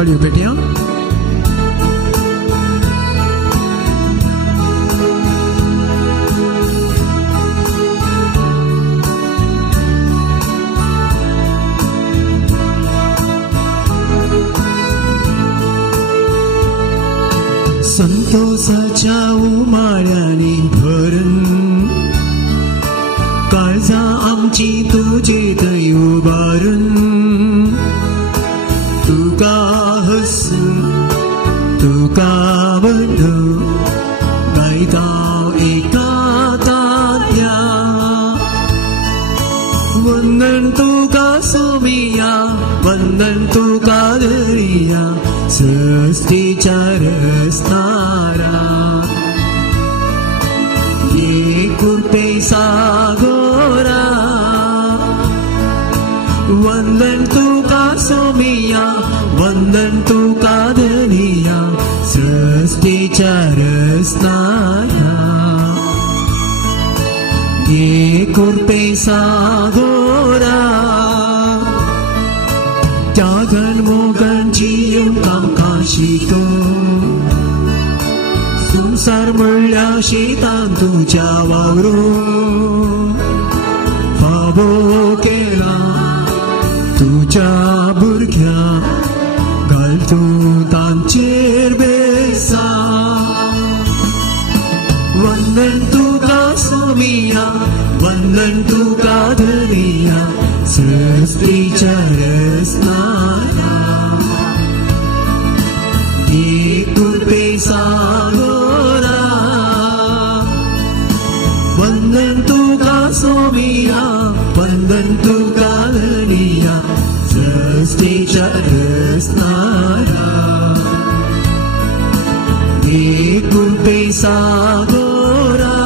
काळयो पेट्या संतोषाच्या उमाळ्याने भरून काळजा आमची तुझेत उभारून तुका हसू तुका बंधू गायता एका तात्या वंदन तुका सोमिया वंदन तुका धरिया सृष्टीच्या रस्तारा ये कृपे सागोरा वंदन तुका सोमिया वंदन तुका धनिया सृष्टीच्या रस्तारा ये कृपे सागोरा त्यागन मोगन जीवन कामकाशितो संसार म्हणल्या शेतान तुझ्या वावरो फावो केला तुझ्या भुरग्या घालतो तांचेर बेसा वंदन तुका सोमिया वंदन तुका धनिया सृष्टीच्या रस्तारा ये कृपे सागोरा वंदन तुका सोमिया वंदन तुका धनिया सृष्टीच्या रस्तारा ये कृपे सागोरा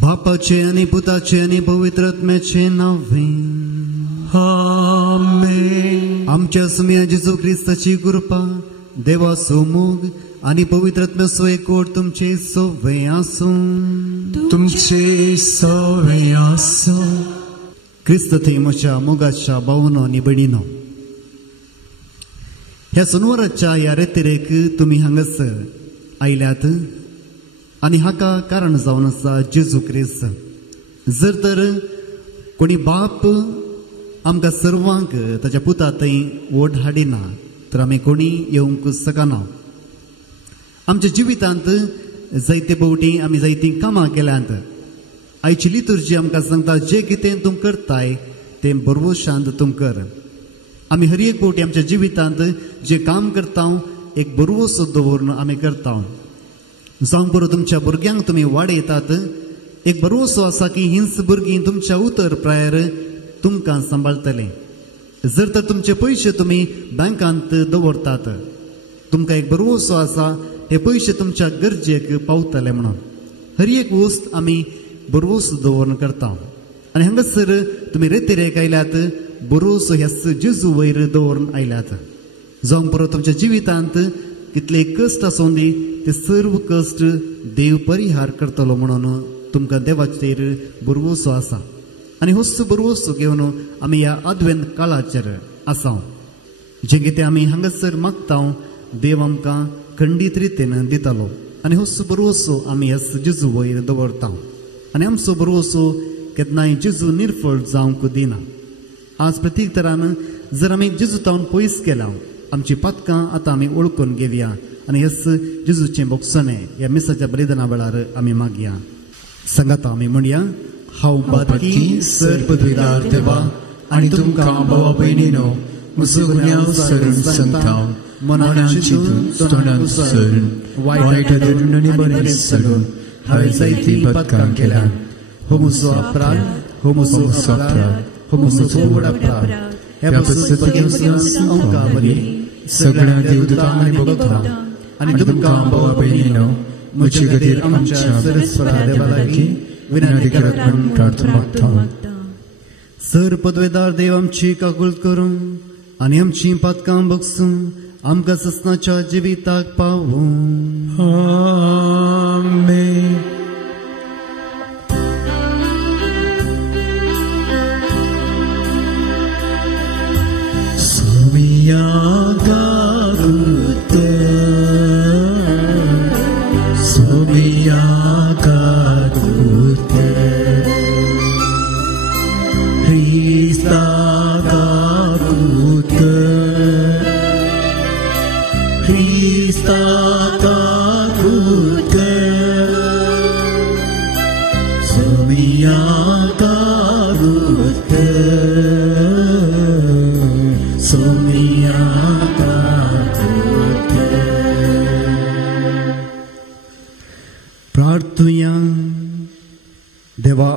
बापाचे आणि पुताचे आणि पवित्र आत्म्याचे नावे आमेन. आमच्या सुमिया जेजू ख्रिस्ताची कृपा देवा सोमोग आणि पवित्र आत्म्याचो एकवट तुमचे सोवे आसूं तुमचे सवे आसूं. क्रिस्त थंय म्हज्या मोगाच्या भावनो आनी भयणीनो, ह्या सुनवराच्या ह्या रेतेरेक तुमी हांगासर आयल्यात आनी हाका कारण जावन आसा जेजू क्रिस्त. जर तर कोणी बाप आमकां सर्वांक ताच्या पुता थंय वोट हाडिना तर आमी कोणी येवंक सकना. आमच्या जिवितांत जायते फावटी आमी जायतीं कामां केल्यांत. आयची लितुर्जी आमकां सांगता जें कितें तूं करताय तें बरोवशांत तूं कर. आमी हर एक फावटी आमच्या जिवितांत जें काम करता एक बरोवसो दवरून आमी करता. जावं बरो तुमच्या भुरग्यांक तुमी वाडयतात, एक बरोवसो आसा की हींच भुरगीं तुमच्या उतर प्रायर तुमकां सांबाळटले. जर तर तुमचे पयशे तुमी बँकांत दवरतात, तुमकां एक बरोवसो आसा ते पयशे तुमच्या गरजेक पावतले म्हणून. हर एक वस्त आमी बरोवसो दवरून करता. आनी हांगासर तुमी रेतेरेक आयल्यात, बरोवसो ह्याच जेजू वयर दवरून आयल्यात. जावं बरो तुमच्या जिवितांत कितले कश्ट आसूं दी ते सर्व कश्ट देव परिहार करतलो म्हणून तुमकां देवाचेर बरोवसो आसा. आनी होच बरोवसो घेवन आमी ह्या अद्वेंत काळाचेर आसा. जें कितें आमी हांगासर मागता देव आमकां खंडीत रितीन दितलो. आनी होच बरोवसो आमी ह्याच जेजू वयर दवरता. आनी आमचो बरोवसो केन्नाय जेजू निर्फळ जावंक दिना. आज प्रत्येक तरान जर आमी जेजूतावन पयस केला, आमची पातकां आतां आमी ओळखून घेवया आनी हेच जेजूचें बोगसणें ह्या मिसाच्या बलिदाना वेळार आमी मागया. सांगाता आमी म्हणया, हांव पातकी सर पदवीदार देवा आनी तुमकां भावा भयणीनो म्हजो गुन्यांव सरून सांगता. मनान चिंतून तोंडान उसळून वायट धरून आनी बरें सरून हांवें जायतीं पातकां केल्यात. हो म्हजो अपराध, हो म्हजो अपराध, हो म्हजो व्हड अपराध. ह्या पासून आमकां बरी सगळ्या देवदूतांक आनी भक्तांक आनी तुमकां भावा भयणीनो म्हजे खातीर आमच्या सरस्वता देवा लागीं विनंती करात म्हणून प्रार्थना मागता. सर पदवेदार देव आमची काकूळ करूं आनी आमची पातकां बगसूं आमकां ससनाच्या जिविताक पावूं. आमेन.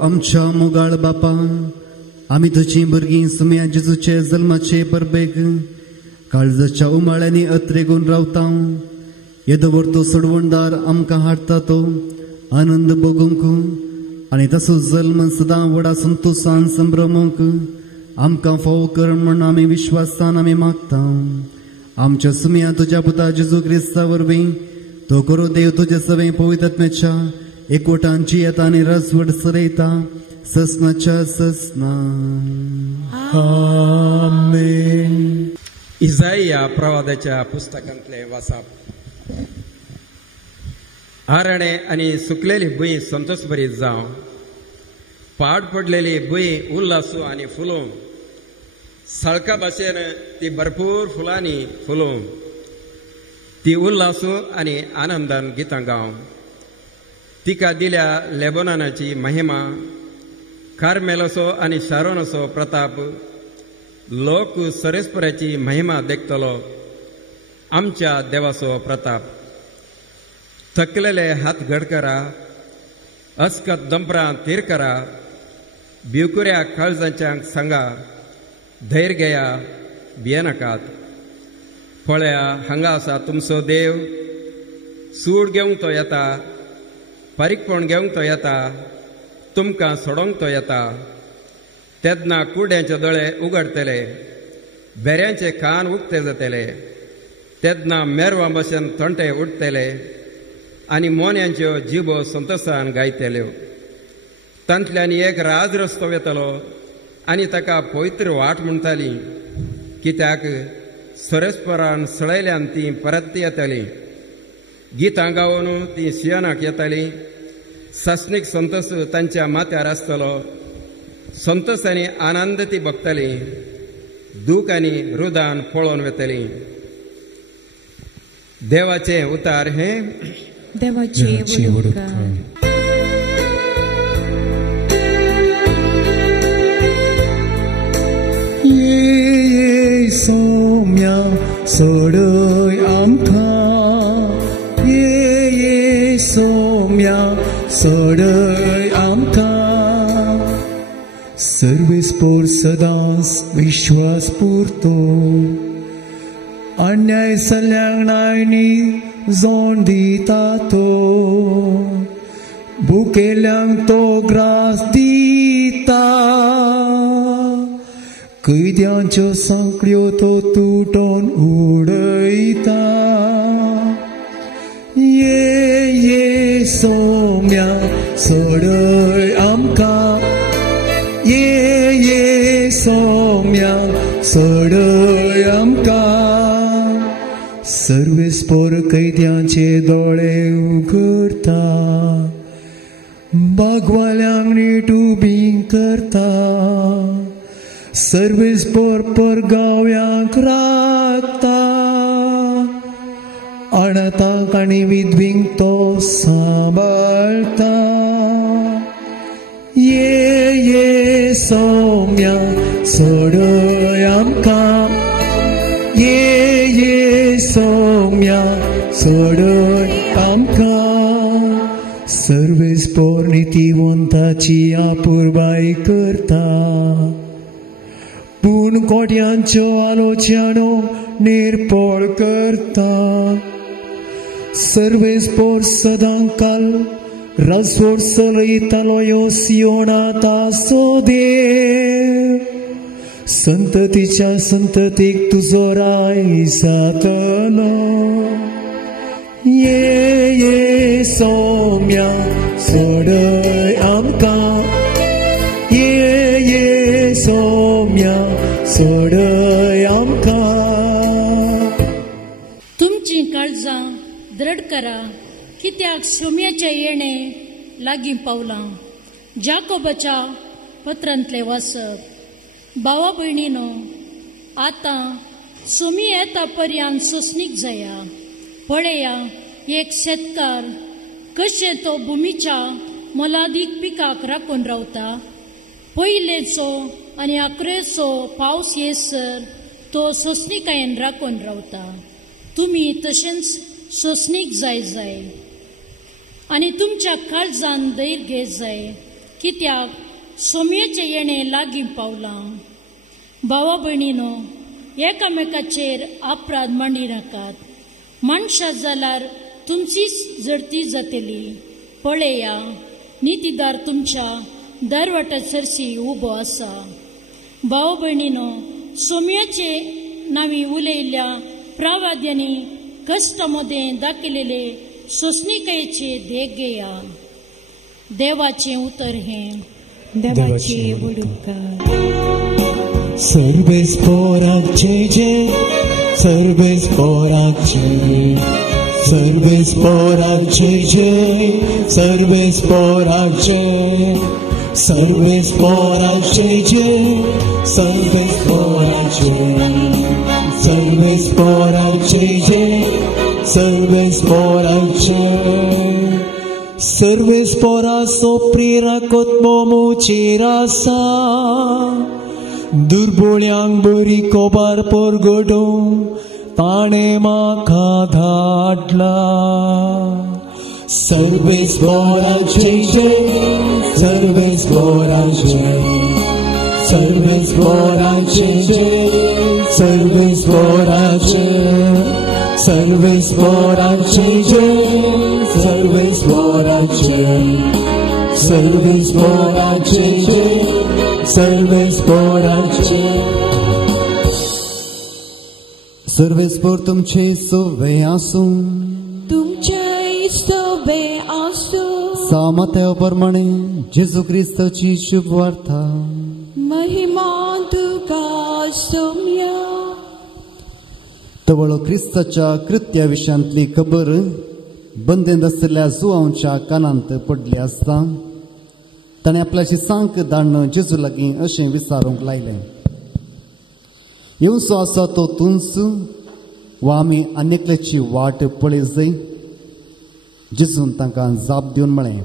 आमच्या मोगाळ बापा, आम्ही तुझी भुरगीं सुम्या जेजूचे जल्माचे परबेक काळजाच्या उमाळ्यांनी अत्रेगून रावता. येदवरतो सोडवणदार आमकां हाडटा तो आनंद भोगूंक आनी तसो जल्म सदां व्हडा संतोषान संभ्रमूंक आमकां फावो कर म्हण आमी विश्वासान आमी मागता. आमच्या सुम्या तुज्या पुता जेजू क्रिस्ता वरवीं तो करो देव तुजे सवे पवित्रात्म्याच्या एकवटांची येता आनी रसवड सरयता ससनाच्या ससना. आमेन. इसाइया प्रवादाच्या पुस्तकांतले वाचप. आरणे आनी सुकलेली भुंय संतोष भरीत जावं, पाड पडलेली भुंय उल्हासू आनी फुलोवन, सळका भाशेन ती भरपूर फुलांनी फुलोवन, ती उल्हासू आनी आनंदान गितां गावं. तिका दिल्या लेबोनानाची महिमा, कार्मेलोसो आनी शारोनाचो प्रताप, लोक सरेस्पराची महिमा देखतलो, आमच्या देवाचो प्रताप. थकलेले हात घड करा, अस्कत दंपरां थीर करा, भिवकुऱ्या काळजांच्यांक सांगा, धैर्य घेया, भियेनाकात. पळया हांगा आसा तुमचो देव, सूड घेवंक तो येता, पारीकपण घेवंक तो येता, तुमकां सोडोंक तो येता. तेदना कुड्यांचे दोळे उगडतले, भेऱ्यांचे कान उक्ते जातले. तेदना मेरवां भशेन तोंटे उडटले आनी मोन्यांच्यो जिबो संतोशान गायतल्यो. तांतल्यान एक राज रस्तो येतलो आनी ताका पवित्र वाट म्हणटाली, कित्याक सरेस्परान सळयल्यान ती परत येतली. गितां गावून ती सियोनाक येतली, ससनीक संतोश तांच्या माथ्यार आसतलो. संतोश आनी आनंद ती भोगतली, दूख आनी रुदान पळोवन वेतली. देवाचे उतार हे देवाचे उद्गार. ये सोम्या सोडय आमकां, ये सोम्या सोडय आमकां. सर्वेस्पोर सदांच विश्वास पुरतो, अन्याय सल्ल्यांक नायनी जोड दिता तो. भुकेल्यांक तो ग्रास दिता, कैद्यांच्यो सांकड्यो तो तुटोवन उडयता. ये सोम्या सोडय आमकां, ये सोम्या सोडय आमकां. सर्वेस्पोर कैद्यांचे दोळे उगडता, बागवाल्यांक नीट उबीं करता. सर्वेस्पोर परगाव्यांक राखता, अनाथांक आनी विधवींक तो सांबाळटा. ये सोम्या सोडय आमकां, ये सोम्या सोडय आमकां. सर्वेस्पोर नितीवंताची आपुरबाय करता, पूण कोट्यांच्यो आलोचनो निर्पोळ करता. सर्वेस्पोर सदां काल रसोड चलयतालो ह्यो सियोनाताचो देव. संततीच्या संततीक तुजो राय जातलो. ये सोम्या सोडय आमकां, ये सोम्या सोडय आमकां. तुमची काळजां दृढ करा, कित्याक सोम्याचे येणे लागीं पावलां. जाकोबाच्या पत्रांतले वाचप. भावा भयणीनो, आतां सोमी येता पर्यंत सोंसणीक जाया. पळया, एक शेतकार कशे तो भुमीच्या मोलादीक पिकाक राखून रावता. पयलेचो आनी आखरेचो पावस येसर तो सोंसणीकायेन राखून रावता. तुमी तशेंच सोंसणीक जाय आनी तुमच्या काळजान धैर्य घेत जाय, कित्याक सोम्याचे येणे लागीं पावलां. भावा भयणीनो, एकामेकाचेर अपराध मांडी नाकात. मनशां जाल्यार तुमचीच जडती जातली. पळया, नितीदार तुमच्या दरवटासरशी उबो आसा. भाव भयणीनो, सोम्याचे नावी उलयल्ल्या प्रवाद्यांनी कश्टामध्ये दाखयलेले सोंसणिकेचे देख घेया. देवाचे उतर हे. देवाचे वडुकार. सर्वेस पोराचे जय, सर्वेस पोराचे, सर्वेस पोराचे जय, सर्वेस पोराचे, सर्वेस पोराचे जय, सर्वेस पोराचे, सर्वेस पोराचे जय, सर्वेस पोराचे. सर्वेस पोरासो प्रेरकोत्मो मुचिरासा, दुर्बळ्यांक बरी कोबार परगडो ताणे म्हाका धाडला. सर्वेस पोराचे जय, सर्वेस पोराचे, सर्वेस पोराचे जय, सर्वेस पोराचे, सर्वेस पोराचे जय, सर्वेस पोराचे, सर्वेस पोराचे जय, सर्वेस पोराचे. सर्वेस पोर तुमचे सोवे आसूं, तुमचे सोवे आसूं. सामत्या प्रमाणे जेजू क्रिस्ताची शुभ वार्ता. महिमा तुका सोम्या. तवळो क्रिस्ताच्या कृत्याविशयांतली खबर बंदेंत आसलेल्या जुआंच्या कानांत पडली आसता ताणें आपल्याची सांक धाडणं जेजू लागीं अशें विचारूंक लायलें. येवचो आसा तो तूंच वा आमी आनेकल्याची वाट पळय जय. जेजून तांकां जाप दिवन म्हळें,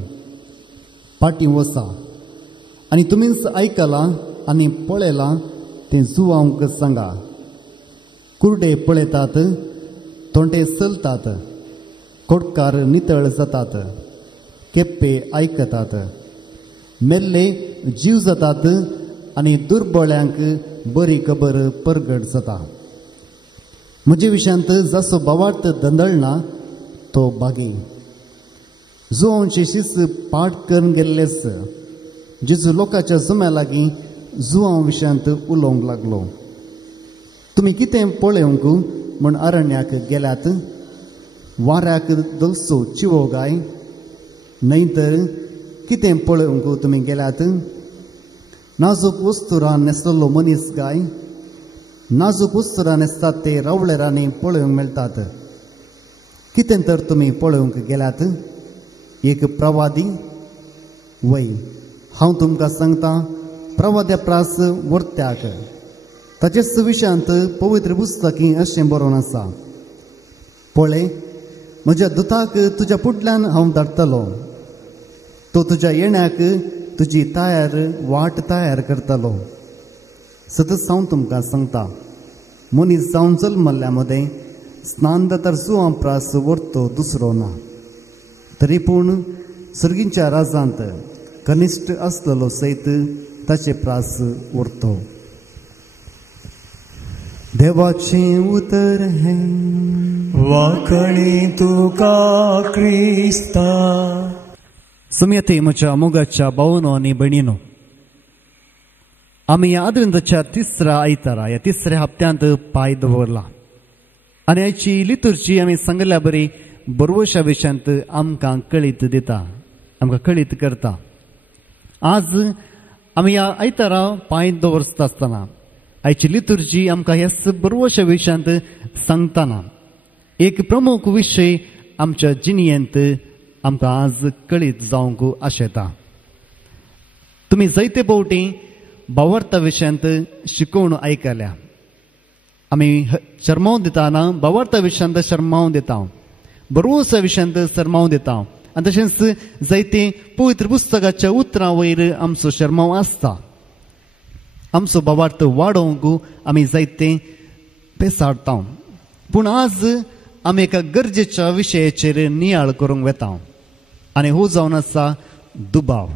फाटीं वचा आनी तुमीच आयकलां आनी पळयलां तें जुआंक सांगा. कुर्डे पळयतात, तोंडे चलतात, कोडकार नितळ जातात, केप्पे आयकतात, मेल्ले जीव जातात आनी दुर्बळ्यांक बरी खबर परगट जाता. म्हजे विशयांत जसो भावार्थ दंदळना तो बागी. जुआंचे शीस पाठ करून गेल्लेच जेजू लोकांच्या जुम्या लागीं जुआं विशयांत उलोवंक लागलो. तुमी कितें पळयोंक म्हूण अरण्याक गेल्यात? वाऱ्याक दलसो चिवो गाय? न्हय तर कितें पळयोंक तुमी गेल्यात? नाजूक वस्तुरां न्हेसलेलो मनीस गाय? नाजूक वस्तुरां न्हेसतात ते रावळेरांनी पळयोंक मेळटात. कितें तर तुमी पळयोंक गेल्यात? एक प्रवादी? वय, हांव तुमकां सांगतां, प्रवाद्या प्रास वर्त्याक. ताचेच विशयांत पवित्र पुस्तकी अशें बरोवन आसा, पळय, म्हज्या दुताक तुज्या फुडल्यान हांव धाडटलो. तो तुज्या येण्याक तुजी वाट तयार करतलो. सतत हांव तुमकां सांगता, मनीस जावन जल्मल्ल्या मदें स्नान जातार जुआं प्रास व्हरतो दुसरो ना. तरी पूण सर्गींच्या राजांत कनिश्ट आसलेलो सैत ताचे प्रास व्हरतो. देवाचे उतर है. वाकणी तुका क्रिस्ता. समियते म्हज्या मोगाच्या भावांनो आनी भयणींनो, आमी ह्या आदविंदाच्या तिसऱ्या आयतारा ह्या तिसऱ्या हप्त्यांत पांय दवरला आनी आयची लितुर्जी आमी सांगल्या बरी बरवशा विशयांत आमकां कळीत दिता, आमकां कळीत करता. आज आमी ह्या आयतारा पांय दवरता आसतना आयची लितुर्जी आमकां ह्या बरवशा विशयांत सांगतना एक प्रमुख विशय आमच्या जिणयेंत आमकां आज कळीत जावंक आशेता. तुमी जायते फावटी भावार्था विशयांत शिकोवन आयकल्या. आमी शर्मावन दिताना भावार्था विशयांत शर्मावन दिता, बरवसा विशयांत शर्मावन दिता आनी तशेंच जायते पवित्र पुस्तकाच्या उतरां वयर आमचो शर्माव आसता. आमचो भावार्थ वाडोवंक आमी जायते पेसाडटा. पूण आज आमी एका गरजेच्या विशयाचेर नियाळ करूंक वेता आनी हो जावन आसा दुबाव.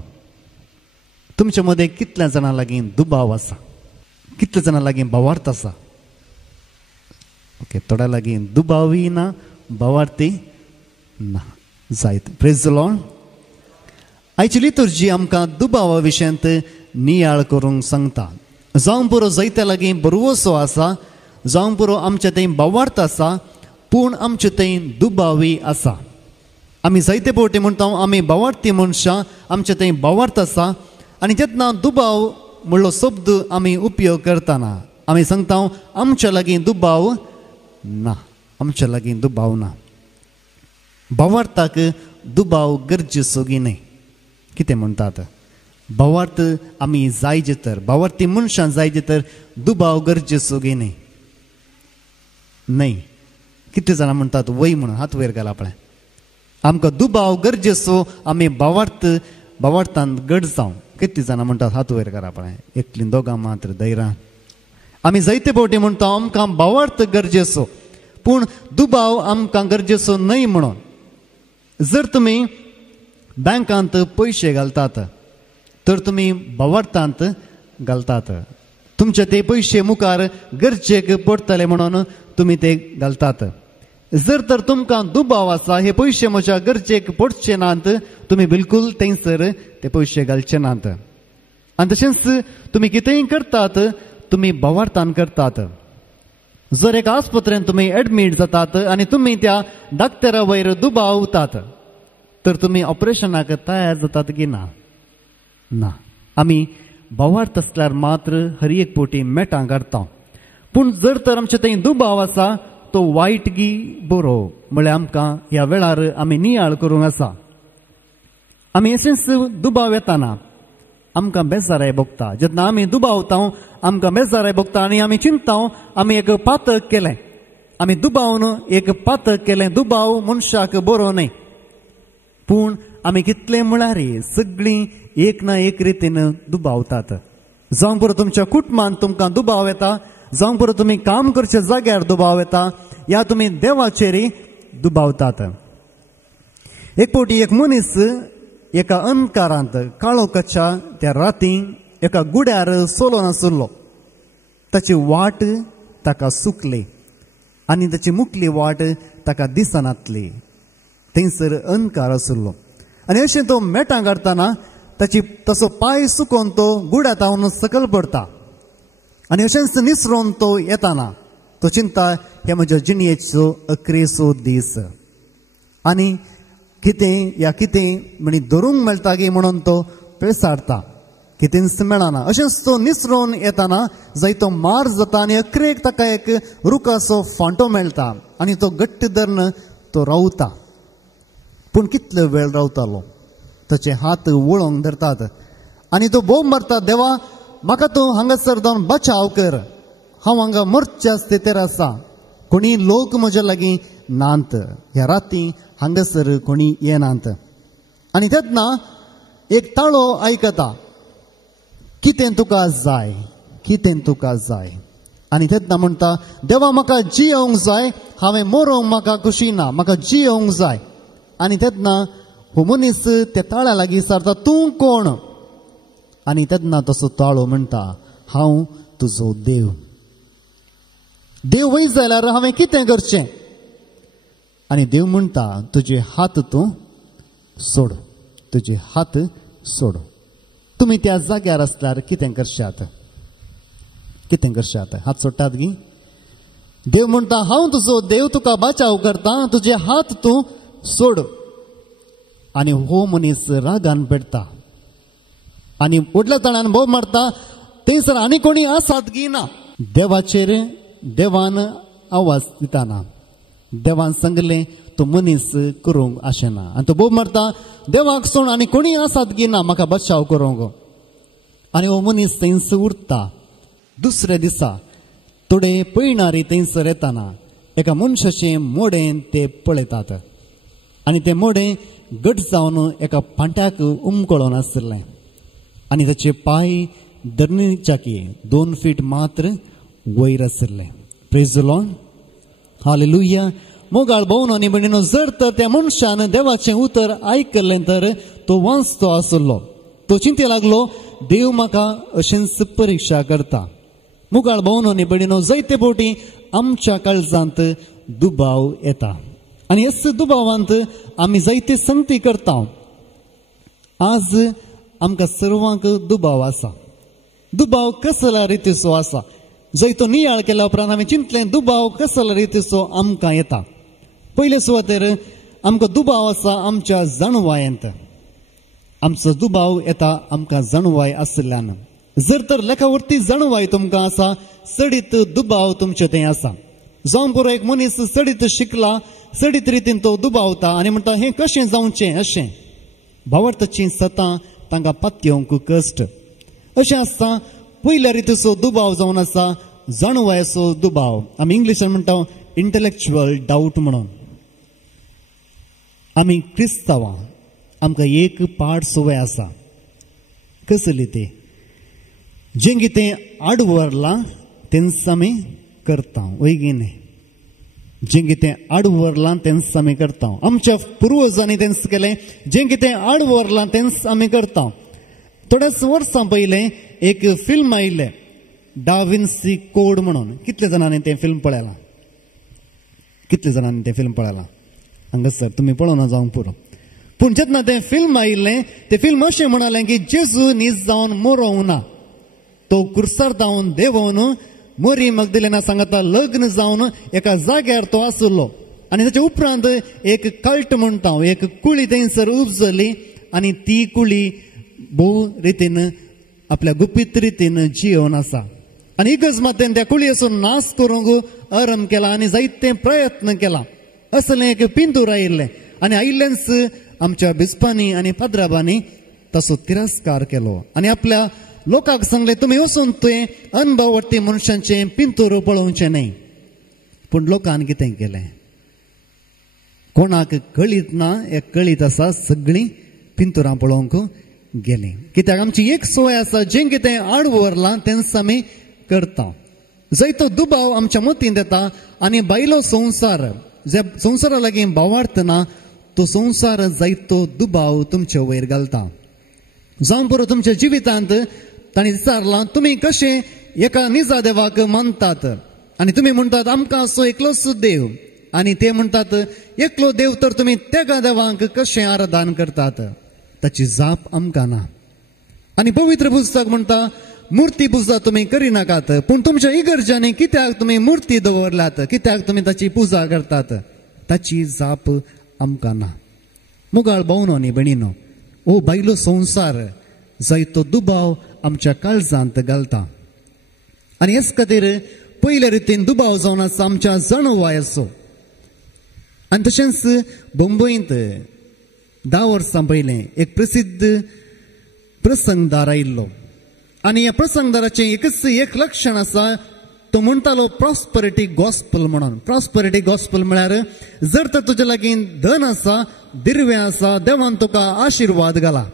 तुमच्या मध्ये कितल्या जाणां लागीं दुबाव आसा, कितल्या जाणां लागीं भावार्थ आसा? ओके, थोड्या लागीं दुबावय ना, भावार्थी ना. जायत प्रेज द लॉर्ड. आयची लितुर्जी आमकां दुबावा विशयांत नियाळ करूंक सांगता. जावं पुरो जायत्या लागीं बरोवसो आसा, जावं पुरो आमच्या थंय भावार्थ आसा, पूण आमचे थंय दुबावी आसा. आमी जायते फावटी म्हणटा आमी भावार्थी मनशां, आमचे थंय भावार्थ आसा, आनी तेन्ना दुबाव म्हणलो शब्द आमी उपयोग करतना आमी सांगता आमच्या लागीं दुबाव ना, आमच्या लागीं दुबाव ना. भावार्थाक दुबाव गरजेचो की न्ही? कितें म्हणटात? भावार्थ आमी जायचे तर, भावार्थी मनशां जायचे तर दुबाव गरजेचो की न्ही? न्ही. कितले जाणां म्हणटात वय म्हणून? हात वयर घाल आपणें. आमकां दुबाव गरजेचो, आमी भावार्थांत गड जावं. कितले जाणां म्हणटात? हात वयर घाल आपणें. एकलीं दोगां मात्र धैर्यान. आमी जायते फावटी म्हणटा आमकां भावार्थ गरजेचो, पूण दुबाव आमकां गरजेचो न्हय म्हणून. जर तुमी बँकांत पयशे घालतात तर तुमी भावार्थांत घालतात. तुमचे ते पयशे मुखार गरजेक पडटले म्हणून तुमी ते घालतात. जर तर तुमकां दुबाव आसा, हे पयशे म्हज्या गरजेक पडचे नात, तुमी बिलकुल थंयसर ते पयशे घालचे नात. आनी तशेंच तुमी कितेंय करतात तुमी भावार्थान करतात. जर एका आस्पत्रेंत तुमी एडमीट जातात आनी तुमी त्या डाक्टरा वयर दुबावतात तर तुमी ऑपरेशनाक तयार जातात की ना? ना. आमी भावार्थ असल्यार मात्र हर एक पोटी मेटां काडटा. पूण जर तर आमचे थंय दुबाव आसा तो वायट गी बरो, म्हळ्यार आमकां ह्या वेळार आमी नियाळ करूंक आसा. आमी अशेंच दुबाव येताना आमकां बेजाराय भोगता. जेन्ना आमी दुबावता आमकां बेजाराय भोगता आनी आमी चिंतता आमी एक पातक केलें, आमी दुबावन एक पातक केलें. दुबाव मनशाक बरो न्ही, पूण आमी कितले म्हळ्यार सगळीं एक ना एक रितीन दुबावतात. जावं पुरो तुमच्या कुटुंबांत तुमकां दुबाव येता, जावं पुरो तुमी काम करचे जाग्यार दुबाव येता, या तुमी देवाचेर दुबावतात. एक फावटी एक मनीस एका अंधकारांत काळोखाच्या त्या रातीं एका गुड्यार सोलोन आसलो. ताची वाट ताका सुकली आनी ताची मुखली वाट ताका दिसनातली. थंयसर अंधकार आसलो आनी अशें तो मेटां काडटना ताचो पांय सुकोवन तो गुड्यांतावन सकयल पडटा. आनी अशेंच निसरोन तो येताना तो चिंता हे म्हज्या जिणेचो अखेरेचो दीस आनी कितें या कितें म्हणी धरूंक मेळटा गे म्हणून तो पेसाडटा. कितेंच मेळना. अशेंच तो निसरोन येताना जायतो मार जाता आनी अखेरेक ताका एक रुखाचो फांटो मेळटा आनी तो गट्ट धरून तो रावता. पूण कितलो वेळ रावतालो. ताचे हात वळोवंक धरतात आनी तो बोब मारता, देवा म्हाका तूं हांगासर जावन बचाव कर, हांव हांगा मरच्या स्थितीर आसा, कोणी लोक म्हज्या लागीं नात, ह्या राती हांगासर कोणी येनात. आनी तेन्ना एक ताळो आयकता, कितें तुका जाय, कितें तुका जाय. आनी तेन्ना म्हणटा, देवा म्हाका जियोंक जाय, हांवें मरोंक म्हाका खुशी ना, म्हाका जियोंक जाय. आनी तेन्ना हो मनीस त्या ताळ्या लागीं विचारता, तूं कोण? आनी तेन्ना तसो ताळो म्हणटा, हांव तुजो देव. देव वय जाल्यार हांवें कितें करचें? आनी देव म्हणटा, तुजे हात तूं सोड, तुजे हात सोड. तुमी त्या जाग्यार आसल्यार कितें करशात? कितें करशात? हात सोडटात गी? देव म्हणटा, हांव तुजो देव, तुका बचाव करता, तुजे हात तूं सोड. आनी हो मनीस रागान पेटता आनी उडल्या तळ्यान बोब मारता, थंयसर आनी कोणी आसात गी ना. देवाचेर देवान आवाज दिताना देवान सांगलें तो मनीस करूंक आशेना. आनी तो बोब मारता, देवाक सोड आनी कोणी आसात गी ना म्हाका बचाव करूंक. आनी हो मनीस थंयसर उरता. दुसऱ्या दिसा थोडे पळयणारी थंयसर येताना एका मनशाचें मोडें ते पळयतात आनी तें मोडें गट जावन एका फांट्याक उमकळोन आसलें आनी ताचे पांय धरणीच्याकी 2 फीट मात्र वयर आसले. Praise the Lord. हालेलुया. मोगाळ भोवन आनी भयणीनो, जर तर त्या मनशान देवाचें उतर आयकलें तर तो वाचतो आसलो. तो चिंते लागलो, देव म्हाका अशेंच परीक्षा करता. मुखार भोंवनो न्ही बडिनो जायते फावटी आमच्या काळजांत दुबाव येता आनी ह्याच दुबावांत आमी जायते संगती करता. आज आमकां सर्वांक दुबाव आसा. दुबाव कसल्या रितीचो आसा जंय तो नियाळ केल्या उपरांत आमी चिंतलें दुबाव कसल्या रितीचो आमकां येता. पयले सुवातेर आमकां दुबाव आसा आमच्या जाणवायेंत. आमचो दुबाव येता आमकां जाणवाय आसल्यान. जर तर लेखावरती जाणवाय तुमकां आसा सडीत दुबाव तुमचे थंय आसा. जावं पुरो एक मनीस सडीत शिकला सडीत रितीन तो दुबावता आनी म्हणटा हें कशें जावचें अशें. भावार्थाचीं सतां तांकां पातयेवंक कश्ट अशें आसता. पयल्या रितीचो दुबाव जावन आसा जाणवायचो दुबाव. आमी इंग्लिशान म्हणटा इंटलेक्च्युअल डावट म्हणून. आमी क्रिस्तांवां आमकां एक पाड संवय आसा. कसली ती? जें कितें आडवरलां तेंच आमी करता. वैगीन जें कितें आडवरलां तेंच आमी करता. आमच्या पुर्वजांनी तेंच केलें. जें कितें आडवरलां तेंच आमी करता. थोड्याच वर्सां पयलें एक फिल्म आयिल्लें डा विन्सी कोड म्हणून. कितले जाणांनी तें फिल्म पळयलां? कितले जाणांनी तें फिल्म पळयलां? हांगासर तुमी पळोवना जावं पुरो. पूण जेन्ना तें फिल्म आयिल्लें तें फिल्म अशें म्हणलें की जेजू न्हीज जावन मरोंक ना. तो कुर्सार जावन देंवोन मोरी मगदलेना सांगता लग्न जावन एका जाग्यार तो आसलो आनी ताच्या उपरांत एक कल्ट म्हणटा एक कुळी थंयसर उपजली आनी ती कुळी भोव रितीन आपल्या गुपीत रितीन जियोन आसा. आनी इगर्ज त्या कुळयेसून नाश करूंक आरंभ केला आनी जायते प्रयत्न केला. असलें एक पिंतूर आयिल्लें आनी आयिल्लेंच आमच्या बिस्पांनी आनी पाद्राबांनी ताचो तिरस्कार केलो आनी आपल्या लोकांक सांगलें तुमी वचून तुवें अनुभववर्ती मनशांचें पिंतूर पळोवचें न्हय. पूण लोकांनी कितें केलें? कोणाक कळीत ना एक कळीत आसा सगळीं पिंतुरां पळोवंक गेलीं. कित्याक आमची एक संवय आसा जें कितें आडवरलां तेंच आमी करता. जायतो दुबाव आमच्या मतींत येता आनी भायलो संवसार जे संवसारा लागीं भावार्थ ना तो संवसार जायतो दुबाव तुमचे वयर घालता. जावं पुरो तुमच्या जिवितांत तांणी विचारलां तुमी कशें एका निजा देवाक मानतात आनी तुमी म्हणटात आमकां असो एकलोच देव आनी ते म्हणटात एकलो देव तर तुमी तेगा देवाक कशें आराधन करतात. ताची जाप आमकां ना. आनी पवित्र पुस्तक म्हणटा मुर्ती पुजा तुमी करिनाकात. पूण तुमच्या इगर्जांनी कित्याक तुमी मुर्ती दवरल्यात? कित्याक तुमी ताची पुजा करतात? ताची जाप आमकां ना. मुगाळ भोंवनो न्ही भयणीनो ओ भायलो संवसार जायतो दुबाव आमच्या काळजांत घालता. आनी हेच खातीर पयल्या रितीन दुबाव जावन आसा आमच्या जाणवायचो. आनी तशेंच बंबईंत 10 वर्सां पयलें एक प्रसिद्ध प्रसंगदार आयिल्लो आनी ह्या प्रसंगदाराचें एकच एक लक्षण आसा. तो म्हणटालो प्रॉस्परिटी गॉस्पल म्हणून. प्रॉस्परिटी गॉस्पल म्हळ्यार जर तर तुजे लागीं धन आसा दिर्वें आसा देवान तुका आशिर्वाद घाला.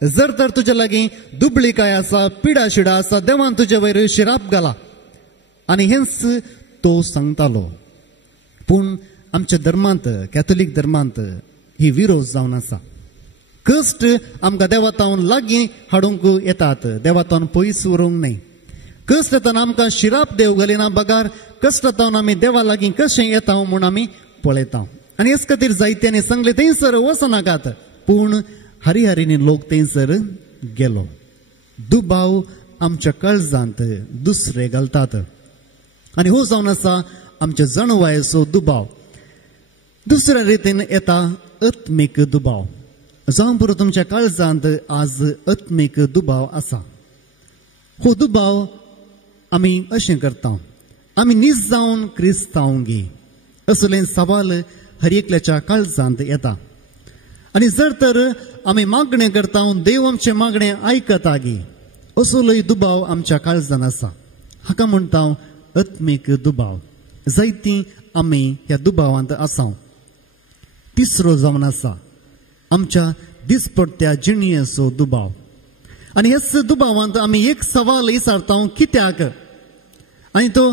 जर तर तुजे लागीं दुबळीकाय आसा पिडा शिडा आसा देवान तुजे वयर शिराप घाला. आनी हेंच तो सांगतालो. पूण आमच्या धर्मांत कॅथोलीक धर्मांत ही विरोध जावन आसा. कश्ट आमकां देवातावन लागीं हाडूंक येतात देवातावन पयस व्हरूंक न्हय. कश्ट येताना आमकां शिराप देव घालिना बगार कश्ट येतावन आमी देवा लागीं कशें येता म्हूण आमी पळयता. आनी हेच खातीर जायत्यांनी सांगलें थंयसर वचनाकात. पूण हरिहरीनी लोक थंयसर गेलो. दुबाव आमच्या काळजांत दुसरे घालतात आनी हो जावन आसा आमच्या जाणवायचो दुबाव. दुसऱ्या रितीन येता आत्मीक दुबाव. जावं पुरो तुमच्या काळजांत आज आत्मीक दुबाव आसा. हो दुबाव आमी अशें करता आमी नीज जावन क्रिस्तांवगी असलें सवाल हर एकल्याच्या काळजांत येता. आनी जर तर आमी मागणें करता देव आमचें मागणें आयकता गी असोलोय दुबाव आमच्या काळजांत आसा. हाका म्हणटा आत्मीक दुबाव. जायतीं आमी ह्या दुबावांत आसा. तिसरो जावन आसा आमच्या दिसपट्ट्या जिणयेचो दुबाव. आनी ह्याच दुबावांत आमी एक सवाल विचारता कित्याक. आनी तो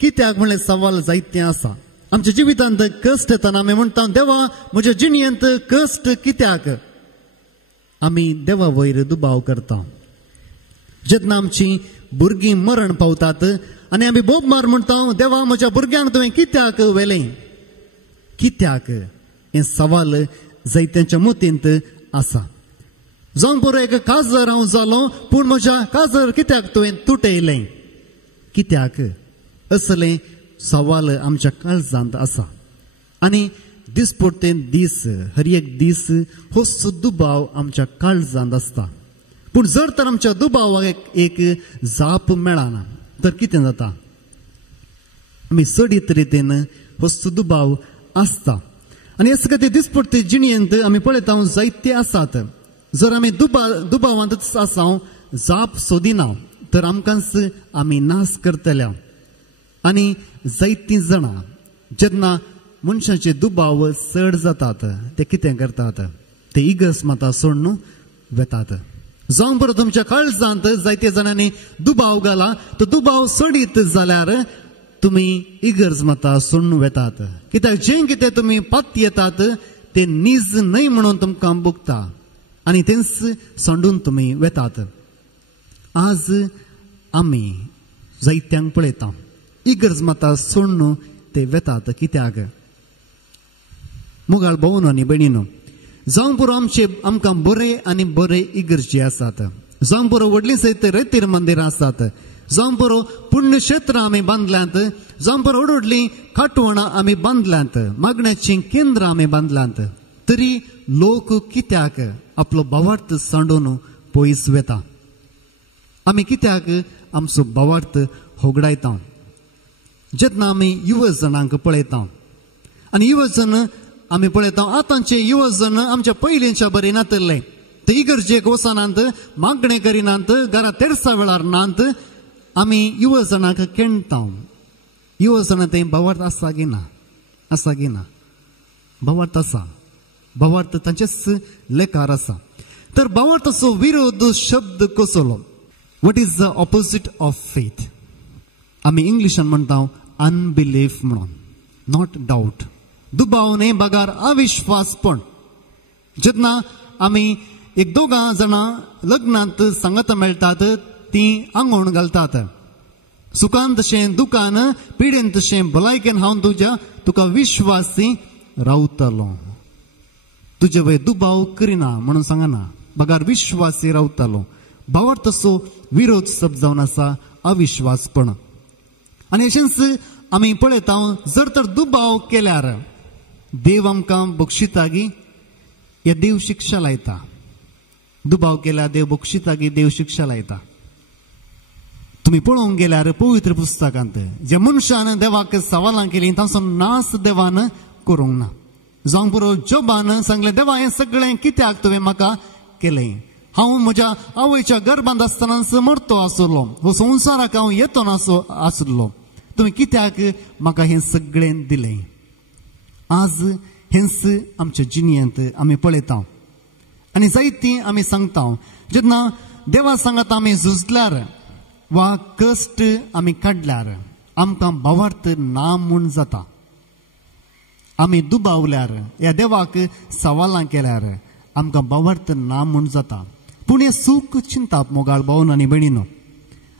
कित्याक म्हणलें सवाल जायते आसा. आमच्या जिवितांत कश्ट येताना आमी म्हणटा देवा म्हज्या जिणयेंत कश्ट कित्याक. आमी देवा वयर दुबाव करता. जेन्ना आमची भुरगीं मरण पावतात आनी आमी बोब मार म्हणटा देवा म्हज्या भुरग्यांक तुवें कित्याक व्हेलें, कित्याक हें सवाल जायत्यांच्या मतींत आसा. जावं बरो एक काजर हांव जालो पूण म्हज्या काजर कित्याक तुवें तुटयलें, कित्याक असले सवाल आमच्या काळजांत आसा. आनी दिसपट्टे दीस हर एक दीस हो दुबाव आमच्या काळजांत आसता. पूण जर तर आमच्या दुबावाक एक जाप मेळना तर कितें जाता, आमी सडीत रितीन हो दुबाव आसता. आनी हेच खातीर दिसपट्टे जिणेंत आमी पळयता जायते आसात. जर आमी दुबावांतच आसा जाप सोदिना तर आमकांच आमी नाश करतल्या. आनी जायतीं जाणां जेन्ना मनशाचे दुबाव चड जातात ते कितें करतात, ते इगर्ज सोडून वेतात. जावं बरो तुमच्या काळजांत जायत्या जाणांनी दुबाव घाला तो दुबाव सडीत जाल्यार तुमी इगर्ज सोडून वेतात. कित्याक जें कितें तुमी पात येतात ते नीज न्हय म्हणून तुमकां भोगता आनी तेंच सोडून तुमी वेतात. आज आमी जायत्यांक पळयता इगर्ज सोडून ते वेतात. कित्याक मुगाळ भोवन आनी भयणीनो, जावं बरो आमकां बरे आनी बरे इगर्जी आसात, जावं बरो व्हडली सयत रेतीर मंदिरां आसात, जावं बरो पुण्यक्षेत्रां आमी बांदल्यांत, जावं बरो व्हडली खाटवणां आमी बांदल्यांत, मागण्याचीं केंद्रां आमी बांदल्यांत, तरी लोक कित्याक आपलो भावार्थ सांडून पयस वेता. आमी कित्याक आमचो भावार्थ होगडायता. जेन्ना आमी युवजनांक पळयता आनी युवजन आमी पळयता आतांचे युवजन आमच्या पयलींच्या बरे नातले. ते इगर्जेक वचनांत, मागणे करिनात, घरा तेरसा वेळार नात. आमी युवजनांक केणटा युवजन ते भावार्थ आसा की ना, आसा की ना, भावार्थ आसा. भावार्थ तांचेच लेखार आसा. तर भावार्थाचो विरोध शब्द कसलो, what is the opposite of faith. आमी इंग्लिशान म्हणटा अनबिलीफ म्हणून, नॉट डाऊट. दुबाव न्ही बगार अविश्वासपण. जेन्ना आमी एक दोगां जाणां लग्नांत सांगत मेळटात तीं आंगवण घालतात. सुखान तशें दुखान, पिडेन तशें भलायकेन हांव तुका विश्वासी रावतलो. तुजे वय दुबाव करिना म्हणून सांगना, बगार विश्वासी रावतलो. भावार्थाचो विरोध शब्द जावन आसा अविश्वासपण. आनी अशेंच आमी पळयता जर तर दुबाव केल्यार देव आमकां बक्षिता की या देव शिक्षा लायता. दुबाव केल्यार देव बक्षिता की देव शिक्षा लायता. तुमी पळोवंक गेल्यार पवित्र पुस्तकांत ज्या मनशान देवाक सवालां केलीं तांचो नाश देवान करूंक ना. जावं बरो जोबान सांगलें देवा हें सगळें कित्याक तुवें म्हाका केलें. हांव म्हज्या आवयच्या गर्भांत आसतनाच मरतो आसलो, हो संवसाराक हांव येतो आसलो, तुवें कित्याक म्हाका हें सगळें दिलें. आज हेंच आमच्या जिणेंत आमी पळयता आनी जायतीं आमी सांगता. जेन्ना देवा सांगात आमी झुजल्यार वा कश्ट आमी काडल्यार आमकां भावार्थ ना म्हूण जाता. आमी दुबावल्यार ह्या देवाक सवालां केल्यार आमकां भावार्थ ना म्हूण जाता. पूण हें सूख चिंताप मोगाळ भावन आनी भयणीनो.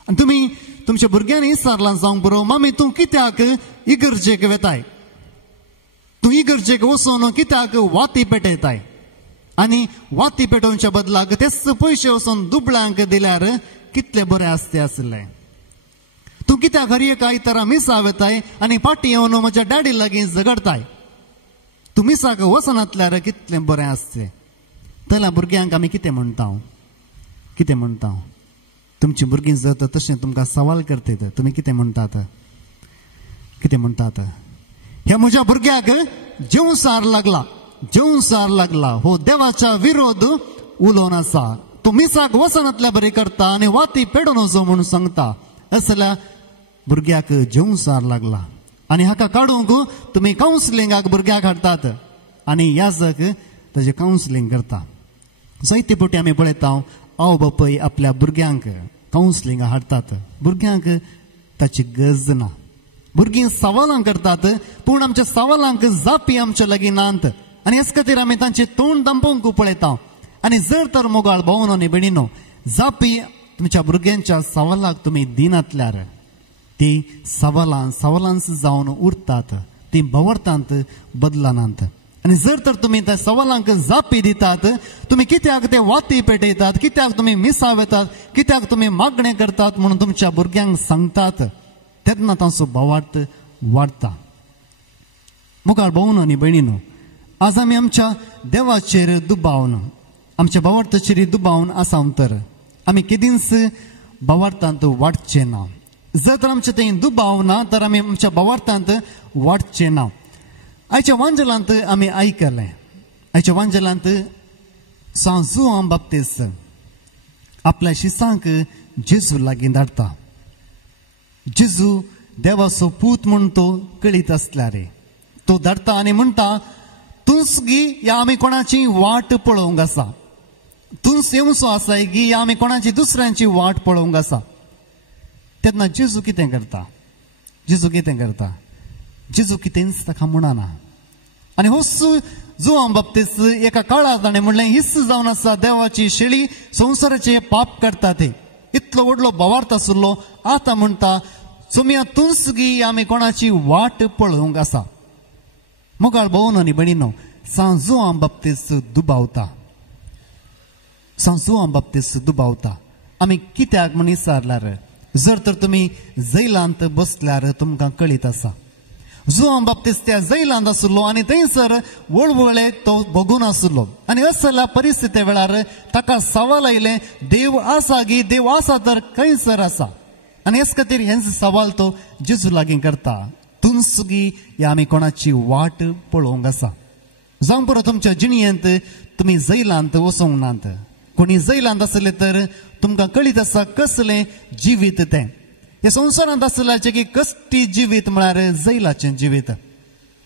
आनी तुमी तुमच्या भुरग्यांनी विचारलां जावंक बरो मामी तूं कित्याक इगर्जेक वेताय, तूं इगर्जेक वचून कित्याक वाती पेटयताय आनी वाती पेटोवच्या बदलाक तेच पयशे वचून दुबळ्यांक दिल्यार कितले बरें आसते आसलें. तूं कित्याक हर एक आयतारा मिसा वेताय आनी पाटी येवन म्हज्या डॅडी लागीं झगडताय. तूं मिसाक वचनातल्यार कितलें बरें आसचें. तेल्या भुरग्यांक आमी कितें म्हणटा, कितें म्हणटा. तुमची भुरगीं जर तशें तुमकां सवाल करतात तुमी कितें म्हणटात, कितें म्हणटात. ह्या म्हज्या भुरग्याक जेवसार लागला, जेवसार लागला हो देवाच्या विरोध उलोवन आसा. तूं मिसाक वचनातल्या बरें करता आनी वाती पेडून वचो म्हणून सांगता. असल्या भुरग्याक जेवसार लागला आनी हाका काडूंक तुमी कावन्सिलिंगाक भुरग्याक हाडटात आनी याजक ताजें कावन्सिलिंग करता. जायते फावटी आमी पळयता आवय बापूय आपल्या भुरग्यांक कावन्सिलिंगा हाडटात. भुरग्यांक ताची गरज ना. भुरगीं सवालां करतात पूण आमच्या सवालांक जापी आमच्या लागीं नात आनी हेच खातीर आमी तांचें तोंड दांपोवंक पळयता. आनी जर तर मोगाळ भावन आनी भयणीनो जापी तुमच्या भुरग्यांच्या सवालाक तुम्ही दिनातल्यार ती सवालांच जावन उरतात, ती बवरतात बदलनात. आणि जर तर तुम्ही त्या सवालांक जापी दितात, तुम्ही कित्याक ते वाती पेटयतात, कित्याक तुम्ही मिसावतात, कित्याक तुम्ही मागणे करतात म्हणून तुमच्या भुरग्यांक सांगतात, तेन्ना तांचो बोवार्थ वाडटा. मुखार भाऊन आनी भयणीनो, आज आमी आमच्या देवाचेर दुबावन, आमच्या बोवार्थाचेर दुबावन आसात तर आमी केदींच बोवार्थांत वाडचे ना. जर तर आमचे थंय दुबाव ना तर आमी आमच्या बोवार्थांत वाडचे ना. आयच्या वांजलांत आमी आयकलें, आयच्या वांजलांत सांत जुआंव बाप्तिस्त आपल्या शिसांक जेजू लागीं धाडटा. जेजू देवाचो पूत म्हूण तो कळीत आसल्यार तो धाडटा आनी म्हणटा, तुसगी या आमी कोणाची वाट पळोवंक आसा, तुस येवचो आसाय गी आमी कोणाची दुसऱ्यांची वाट पळोवंक आसा. तेन्ना जेजू कितें करता? जेजू कितें करता? जेजू कितेंच ताका म्हणना. आनी होस जुआंव बाप्तिस्त एका काळार ताणें म्हणलें, हिस्स जावन आसा देवाची शेळी संवसाराचे पाप करता ते. इतलो व्हडलो बोवार्थ आसलो, आतां म्हणटा सुमया तुसगी आमी कोणाची वाट पळोवंक आसा. मुखार भाऊन आनी भयणीनो, सांत जुआंव बाप्तिस्त दुबावता. सांत जुआंव बाप्तिस्त दुबावता. आमी कित्याक म्हूण विचारल्यार, जर तर तुमी जैलांत बसल्यार तुमकां कळीत आसा, जुआंव बाप्तिस्त त्या जैलांत आसलो आनी थंयसर वळवळे तो बगून आसलो. आनी असल्या परिस्थिती वेळार ताका सवाल आयले, देव आसा गी, देव आसा तर खंयसर आसा. आनी हेच खातीर हेंच सवाल तो जेजू लागीं करता, तुमसुगी या आमी कोणाची वाट पळोवंक आसा. जावं पुरो तुमच्या जिणयेंत तुमी जैलांत वचोंक नात. कोणी जैलांत आसले तर तुमकां कळीत आसा कसलें जिवीत तें. हे संवसारांत आसल्याचें की कश्टी जिवीत म्हळ्यार जैलाचें जिवीत.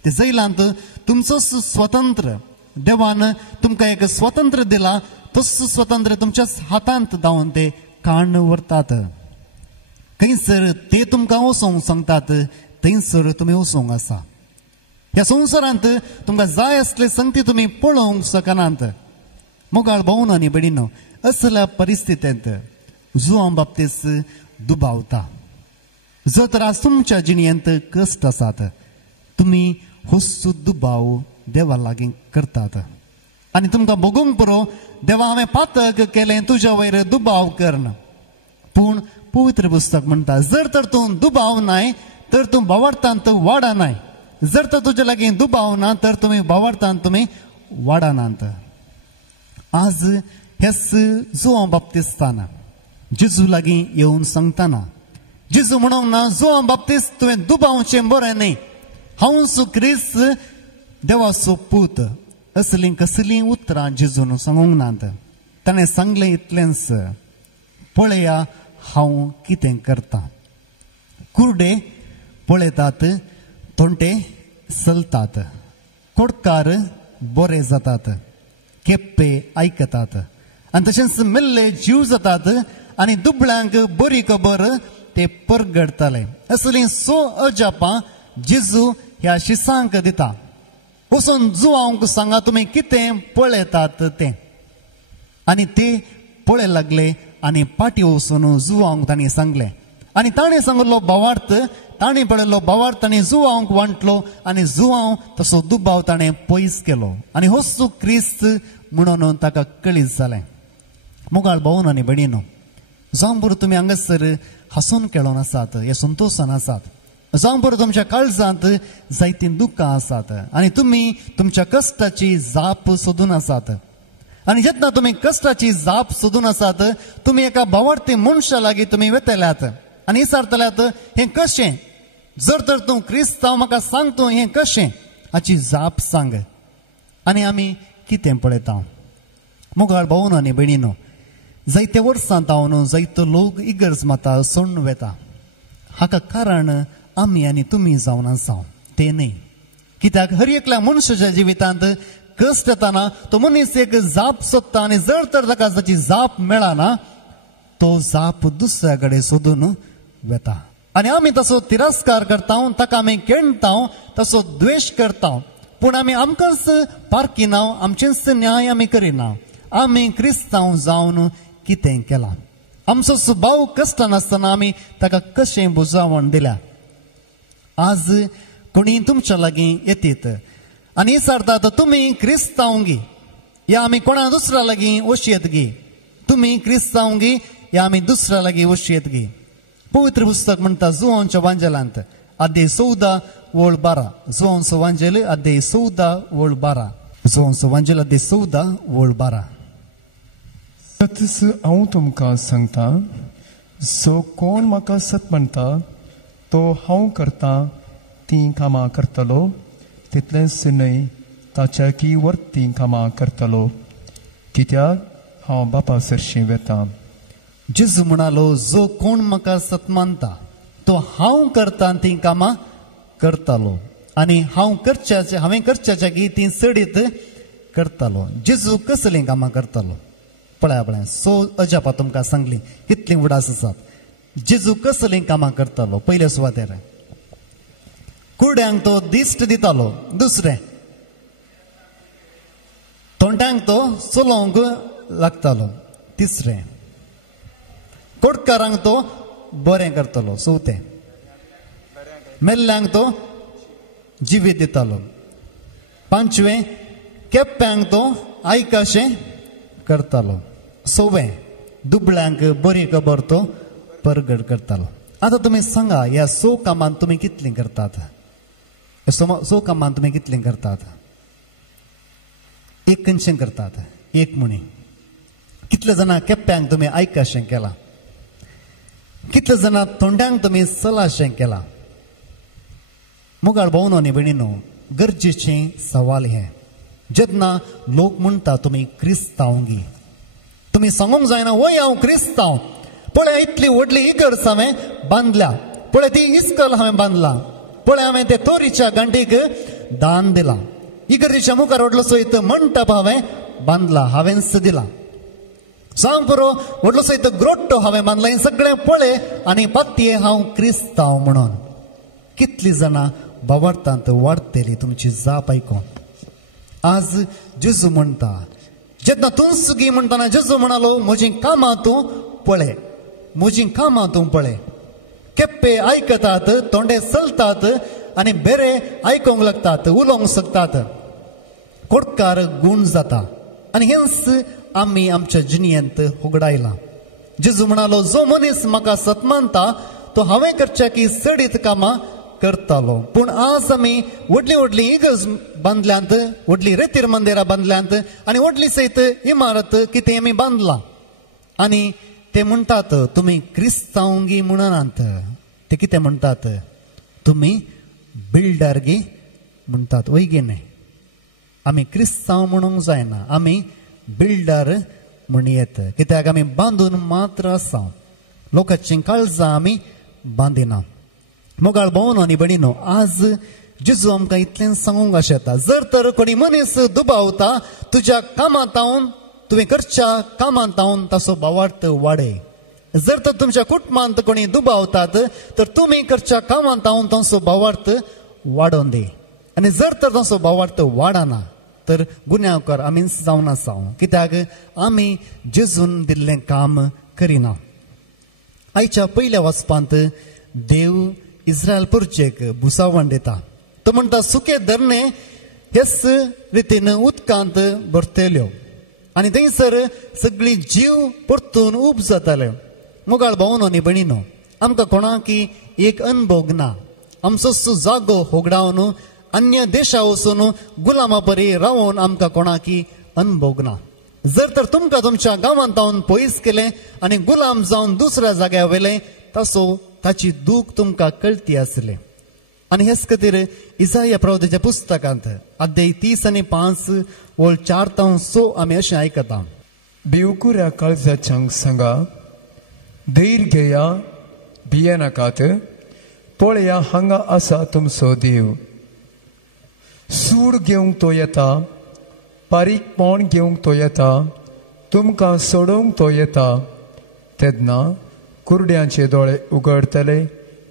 ते जैलांत तुमचो स्वतंत्र, देवान तुमकां एक स्वतंत्र दिला, तस स्वतंत्र तुमच्याच हातांत दावन ते काण व्हरतात. खंयसर ते तुमकां वचोंक सांगतात, थंयसर तुमी वचोंक आसा. ह्या संवसारांत तुमकां जाय असले संगती तुमी पळोवंक शकनात. मोगाळ भाऊन आनी भयणीनो, असल्या परिस्थितींत जुआंव बाप्तिस्त दुबावता. जर तर आज तुमच्या जिणयेंत कश्ट आसात, तुमी होस्सू दुबाव देवा लागीं करतात. आनी तुमकां बगूंक पुरो, देवा हांवें पातक केलें, तुज्या वयर दुबाव करना. पूण पवित्र पुस्तक म्हणटा, जर तर तूं दुबाव नाय तर तूं बोवार्थांत वाडनाय. जर तर तुजे लागीं दुबाव ना तर तुमी बोवार्थांत तुमी वाडनात. आज हेच जुआंव बाप्तिस्तान जेजू लागीं येवन सांगतना जेजू म्हणूंक ना, जुआंव बाप्तिस्त तुवें दुबावचें बरें न्ही, हांवूच क्रिस्त देवाचो पूत. असलीं कसलीं उतरां जेजून सांगूंक नात. ताणें सांगलें इतलेंच, पळया हांव कितें करतां. कुर्डे पळयतात, थोंटे चलतात, कोडकार बरे जातात, केप्पे आयकतात, आनी तशेंच मेल्ले जीव जातात, आनी दुबळ्यांक बरी खबर ते परगडतले. असलीं अजापां जेजू ह्या शिसांक दिता. वचून जुआंवक सांगा तुमी कितें पळयतात तें. आनी ते पळय लागले आनी पाटी वचून जुआंवक तांणी सांगलें. आनी ताणें सांगलो बोवार्थ, ताणें पळयलो बोवार्थ ताणें जुआंवक वांटलो आनी जुआंव तसो दुबाव ताणें पयस केलो. आनी होस्सू क्रिस्त म्हणून ताका कळीत जालें. मुगाळ भाऊन आनी भयणीनो, जावं बरो तुमी हांगासर हांसून खेळोन आसात, हे संतोशान आसात. जावं बरो तुमच्या काळजांत जायतीं दुखां आसात आनी तुमी तुमच्या कश्टाची जाप सोदून आसात. आनी जेन्ना तुमी कश्टाची जाप सोदून आसात, तुमी एका भावार्थी मनशा लागीं तुमी वेतल्यात आनी विचारतल्यात, हें कशें? जर तर तूं क्रिस्तांव म्हाका सांग, तूं हें कशें? हाची जाप सांग. आनी आमी कितें पळयता? मुगाळ भाऊन आनी भयणीनो, जायते वर्सां जावन जायतो लोक इगर्ज माता सोडून वेता. हाका कारण आमी आनी तुमी जावन आसा तें न्ही. कित्याक हर एकल्या मनशाच्या जिवितांत कश्ट येताना तो मनीस एक जाप सोदता आनी जर तर ताका ताची जाप मेळना, तो जाप दुसऱ्या कडेन सोदून वेता. आनी आमी तसो तिरस्कार करता, ताका आमी केणटा, तसो द्वेश करता. पूण आमी आमकांच पारकिना, आमचेच न्याय आमी करिना. आमी क्रिस्तांव जावन कितें केलां? आमचो स्वभाव कश्टान आसतना आमी ताका कशें बुजावण दिल्या. आज कोणी तुमच्या लागीं येतीत आनी विचारतात तुमी क्रिस्तांवगी या आमी कोणा दुसऱ्या लागीं वशियत गी. तुमी क्रिस्तांवगी या आमी दुसऱ्या लागीं वशियत गी. पवित्र पुस्तक म्हणटा जुवांच्या वांजेलांत अध्याय 14 वळ 12. जुवांचो वांजेल अध्याय 14 वळ 12. जुवांचो वांजेल अध्याय 14 वळ 12. सतस हांव तुमकां सांगता, जो कोण म्हाका सत म्हणटा तो हांव करता ती कामां करतलो, तितलेंच न्हय ताच्या की वर्ती कामां करतलो, कित्याक हांव बापा सरशी वेता. जेजू म्हणालो, जो कोण म्हाका सत मानता तो हांव करता ती कामां करतालो आनी हांवें करच्याच्या की ती चडीत करतालो. जेजू कसलीं कामां करतालो पळय. सो अजापा तुमकां सांगली कितलीं उडास आसात. जेजू कसलीं कामां करतालो. पयल्या सुवातेर कुरड्यांक तो दिश्ट दितालो. दुसरें तोंडांक तो चलोवंक लागतालो. तिसरें कोडकारांक तो बरें करतालो. चवथें मेल्ल्यांक तो जिवीत दितालो. पांचवें केप्प्यांक तो आयकाशें करतालो. सवें दुबळ्यांक बरी खबर तो परगट करतालो. आतां तुमी सांगा, ह्या 100 कामां तुमी कितलीं करतात? 100 कामां तुमी कितलीं करतात? एक कशें करतात? एक म्हणी. कितले जाणां केप्प्यांक तुमी आयकाशें केलां? कितले जाणां तोंड्यांक तुमी चलाशें केलां? मुगाळ भावनो आनी भयणीनो, गरजेचें सवाल हें. जेन्ना लोक म्हणटा तुमी क्रिस्तांवगी, तुमी सांगूंक जायना वय हांव क्रिस्तांव. पळय इतली व्हडली इगर्ज हांवें बांदल्या, पळय ती इस्कल हांवें बांदलां, पळय हांवें ते तोरीच्या गांठीक दान दिलां, इगर्जेच्या मुखार व्हडलो सयत मंडप हांवें बांदला, हांवेंच दिलां. सांग पुरो व्हडलो सयत ग्रोट्टो हांवें बांदला. हें सगळें पळय आनी पातये हांव क्रिस्तांव म्हणून. कितलीं जाणां भावार्थांत वाडटलीं तुमची जाप आयकून. आज जेजू म्हणटा, जेन्ना तूं सुगी म्हणटाना जेजू म्हणालो, म्हजीं कामां तूं पळय, म्हजीं कामां तूं पळय. केप्पे आयकतात, तोंडे चलतात आनी बेरे आयकूंक लागतात, उलोवंक शकतात. कोडकार गूण जाता आनी हेंच आमी आमच्या जिणेंत उगडायलां. जेजू म्हणालो, जो मनीस म्हाका सत मानता तो हांवें करच्या की चडीत कामां करतालो. पूण आज आमी व्हडली व्हडली इगर्ज बांदल्यांत, व्हडली रेतीर मंदिरां बांदल्यांत आनी व्हडली सयत इमारत कितें आमी बांदलां. आनी ते म्हणटात तुमी क्रिस्तांवगी म्हणनात. ते कितें म्हणटात? तुमी बिल्डर गी म्हणटात. वय गे न्हय, आमी क्रिस्तांव म्हणूंक जायना, आमी बिल्डर म्हणयत. कित्याक आमी बांदून मात्र आसा, लोकांची काळजां आमी बांदिना. मोगाळ भावनो आनी भयणीनो, आज जेजू आमकां इतलें सांगूंक आशेता, जर तर कोणी मनीस दुबावता तुज्या कामांत आवन, तुवें करच्या कामांत आवन ताचो भावार्थ वाडय. जर तर तुमच्या कुटुंबांत कोणी दुबावतात तर तुमी करच्या कामांत आवन ताचो भावार्थ वाडोवन दी. आनी जर तर ताचो भावार्थ वाडना तर गुन्यांवकार आमीच जावन आसा. कित्याक आमी जेजून दिल्लें काम करिना. आयच्या पयल्या वचपांत देव इस्रायल पुरचेक बुसावण दिता. तो म्हणटा, सुके धरणे हेच रितीन उदकांत भरतल्यो आनी थंयसर सगळी जीव परतून उब जाताले. मोगाळ भावनो आनी भयणीनो, आमकां कोणाकी एक अनुभव ना. आमचो जागो होगडावन अन्य देशा वचून गुलामा परी रावून आमकां कोणाकी अनुभव ना. जर तर तुमकां तुमच्या गांवांत रावन पयस केलें आनी गुलाम जावन दुसऱ्या जाग्यार व्हेलें, ताची दूख तुमकां कळती आसली. आनी हेच खातीर इसाया प्रवक्त्याच्या पुस्तकांत अध्याय 30 आनी 5 वळ 4 ते 6 आमी अशें आयकता. बेवकुऱ्या काळजाच्यांक सांगा, धैर्य घेया, भिये नाकात. पळया हांगा आसा तुमचो देव. सूड घेवंक तो येता, बारीकपण घेवंक तो येता, तुमकां सोडोवंक तो येता. तेन्ना कुरड्यांचे दोळे उगडतले,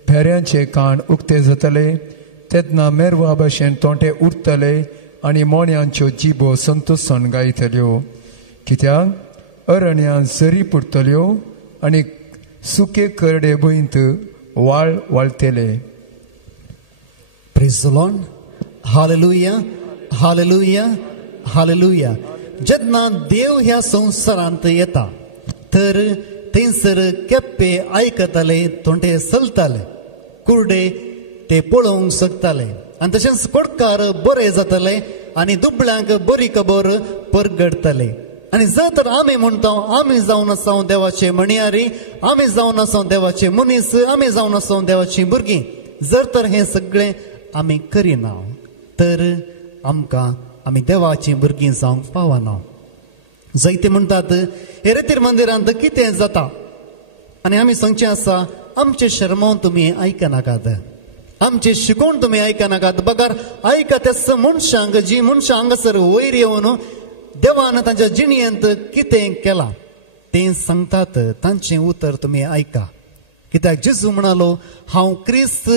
भेऱ्यांचे कान उक्ते जातले. तेन्ना मेरवा भशेन तोंटे उरतले आनी मोण्यांच्यो जिबो संतोषान गायतल्यो. कित्याक अरण्यांत झरी पडटल्यो आनी सुके करडे भुंयत वाळ वाळतेले. Praise the Lord. Hallelujah. Hallelujah. Hallelujah. जेन्ना देव ह्या संवसारांत येता तर थंयसर केप्पे आयकताले, थोंडे चलताले, कुर्डे ते पळोवंक शकताले आनी तशेंच कोडकार बरे जाताले आनी दुबळ्यांक बरी खबर परगडताले. आनी जर तर आमी म्हणटा आमी जावन आसा देवाचे मणयारी, आमी जावन आसा देवाचे मनीस, आमी जावन आसा देवाची भुरगीं, जर तर हे सगळें आमी करिना तर आमकां आमी देवाची भुरगीं जावंक पावना. जायते म्हणटात हे रेतीर मंदिरांत कितें जाता आनी आमी सांगचें आसा आमचे शर्मावन तुमी आयकनाकात, आमचे शिकोवन तुमी आयकनाकात. बगार आयका तेच मनशांक जी मनशां हांगासर वयर येवन देवान तांच्या जिणयेंत कितें केलां तें सांगतात, तांचें उतर तुमी आयका. कित्याक जेजू म्हणालो हांव क्रिस्त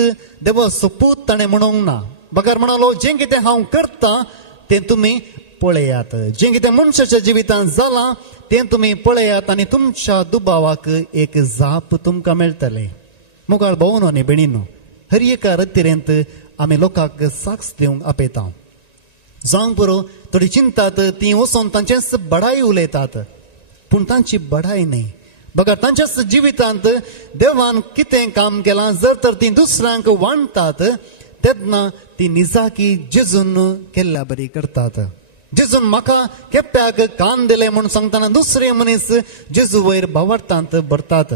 देवाचो पूत ताणें म्हणूंक ना. बगार म्हणालो जें कितें हांव करतां तें तुमी पळयात, जें कितें मनशाच्या जिवितांत जालां तें तुमी पळयात आनी तुमच्या दुबावाक एक जाप तुमकां मेळटलें. मुगाळ भावनो आनी भयणीनो, हर एका रत्तिरेंत आमी लोकांक साक्ष दिवंक आपयता. जावंक पुरो थोडी चिंतात ती वचोन तांचेच बडाय उलयतात, पूण तांची बडाय न्ही. बगार तांच्याच जिवितांत देवान कितें काम केलां जर तर ती दुसऱ्यांक वांडटात तेन्ना ती निजाकी जेजून केल्ल्या बरी करतात. जेजून म्हाका केप्प्याक कान दिले म्हूण सांगतना दुसरे मनीस जेजू वयर भावार्थांत भरतात.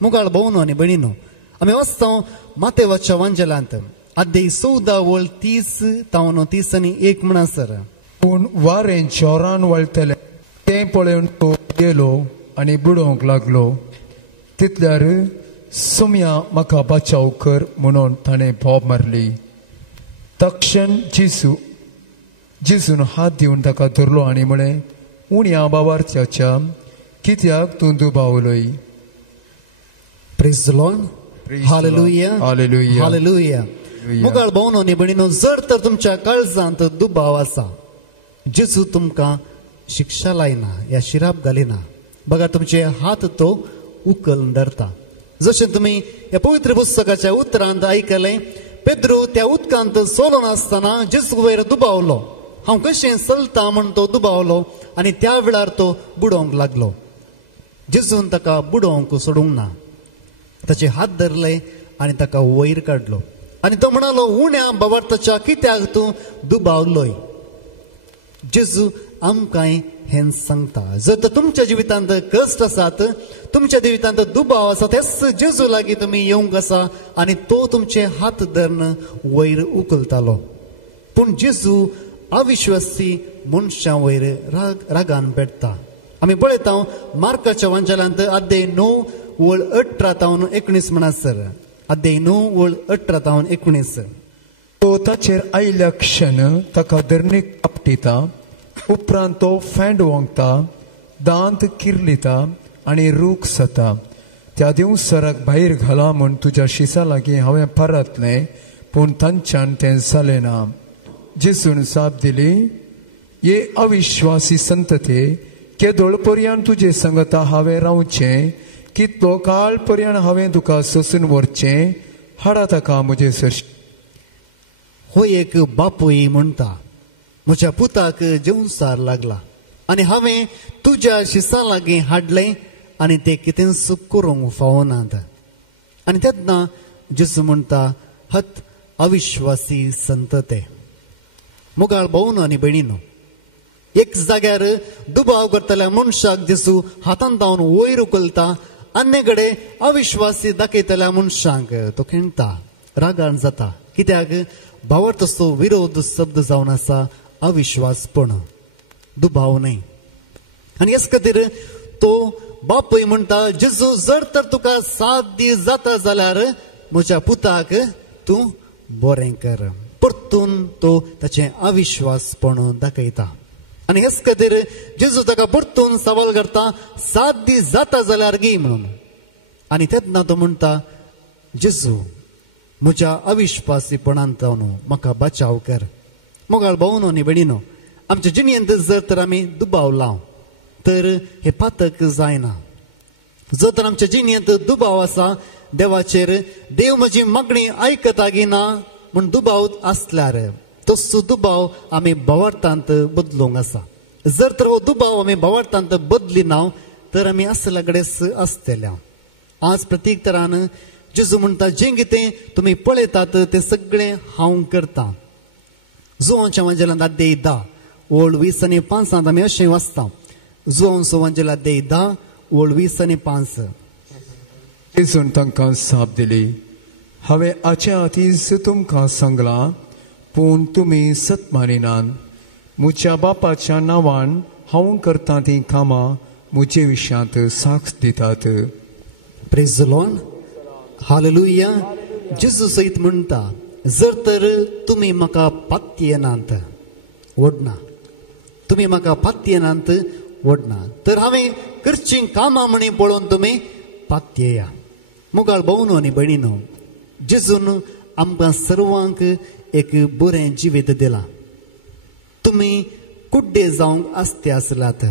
मुगाळ भावनो आनी भयणीनो, आमी वाचता मातेवाच्या वांजेलांत आद्य 14:30-30 म्हणसर, पूण वारें जोरान वळटलें तें पळोवन तो गेलो आनी बुडोवंक लागलो. तितल्यार सोम्या म्हाका बचाव कर म्हणून ताणें बोब मारली. तक्षण जेजून हात दिवन ताका धरलो आनी म्हळें उण्या भावार्थ्याच्या कित्याक तूं दुबावलोय. Praise the Lord. Hallelujah. Hallelujah. Hallelujah. मुगाळ भावनो आनी भयणीनो, जर तर तुमच्या काळजांत दुबाव आसा, जेजू तुमकां शिक्षा लायना या शिराप घालिना. बघा तुमचे हात तो उखलून धरता. जशें तुमी ह्या पवित्र पुस्तकाच्या उतरांत आयकलें, पेद्रो त्या उदकांत सोलोन आसतना जेजू वयर दुबावलो. हांव कशें चलता म्हूण तो दुबावलो आनी त्या वेळार तो बुडोवंक लागलो. जेजून ताका बुडोवंक सोडूंक ना, ताचे हात धरले आनी ताका वयर काडलो आनी तो म्हणालो उण्या भावार्थाच्या कित्याक तूं दुबावलोय. जेजू आमकांय हें सांगता, जर तर तुमच्या जिवितांत कश्ट आसात, तुमच्या जिवितांत दुबाव आसा, तेच जेजू लागीं तुमी येवंक आसा आनी तो तुमचे हात धरून वयर उखलतालो. पूण जेजू अविश्वासी मनशां वयर रागान पेटता. आमी पळयता मार्काच्या वांजेलांत अध्याय 9:18-19 म्हणसर, अध्याय 9:18-19. तो ताचेर आयल्या क्षण ताका धरणीक आपटिता, उपरांत तो फेंड ओंगता, दांत किर्लिता आनी रूख जाता. त्या दिवसाराक भायर घाला म्हूण तुज्या शिसा लागीं हांवें परतलें, पूण तांच्यान तें जालें ना. जेजून जाप दिली, ये अविश्वासी संतते, केदोळ पर्यंत तुजे सांगता हांवें रावचें, कितलो काळ पर्यंत हांवें तुका सोसून व्हरचें, हाडा ताका म्हजे सरशी. हो एक बापूय म्हणटा, म्हज्या पुताक जेवंसार लागला आनी हांवें तुज्या शिसा लागीं हाडलें आनी ते कितेंच करूंक फावनात. आनी तेन्ना जेजू म्हणटा, हत अविश्वासी संतते. मुगाळ भावनो आनी भयणीनो, एक जाग्यार दुबाव करतल्या मनशाक जेजू हातान धांवन वयर उखलता, अन्य कडेन अविश्वासी दाखयतल्या मनशांक तो खिणता, रागान जाता. कित्याक भावार्थाचो विरोध शब्द जावन आसा अविश्वासपण, दुबाव न्ही. आनी हेच खातीर तो बापूय म्हणटा, जेजू जर तर तुका 7 दीस जाता जाल्यार म्हज्या पुताक तूं बरें कर. परतून तो ताचें अविश्वासपण दाखयता. आनी हेच खातीर जेजू ताका परतून सवाल करता, 7 दीस जाता जाल्यार गी म्हणून. आनी तेन्ना तो म्हणटा, जेजू म्हज्या अविश्वासीपणांतल्यान म्हाका बचाव कर. मोगाळ भावनो आनी भयणीनो, आमच्या जिणयेंत जर तर आमी दुबावला तर हे पातक जायना. जो तर आमच्या जिणेंत दुबाव आसा देवाचेर, देव म्हजी मागणी आयकता की ना म्हूण दुबाव आसल्यार तसो दुबाव आमी भावार्थांत बदलूंक आसा. जर तर हो दुबाव आमी भावार्थांत बदली ना तर आमी असल्या कडेच आसतल्या. आज प्रत्येक तरान जेजू म्हणटा जें कितें तुमी पळयतात तें सगळें हांव करता. जुवांच्या वांजेलांत अध्याय 10 ओळ 20 आनी 5 आमी अशें वाचता. जुवांचो वांजेल अध्याय 10 ओळ 20 आनी 5. जेजून तांकां साप दिली, हांवें आच्या आतींच तुमकां सांगलां, पूण तुमी सत मानिनात. म्हज्या बापाच्या नांवान हांव करता तीं कामां म्हजे विशयांत साक्ष दितात. Praise the Lord. हालेलुया. जेजू सयत म्हणटा जर तर तुमी म्हाका पातयेनात ओडना, तुमी म्हाका पातयेनात ओडना तर हांवें करचीं कामां म्हणी पळोवन तुमी पातयेया. मुगाळ भोवनो आनी भयणीनो, जेजून आमकां सर्वांक एक बरें जिवीत दिलां. तुमी कुड्डे जावंक आसते आसल्यात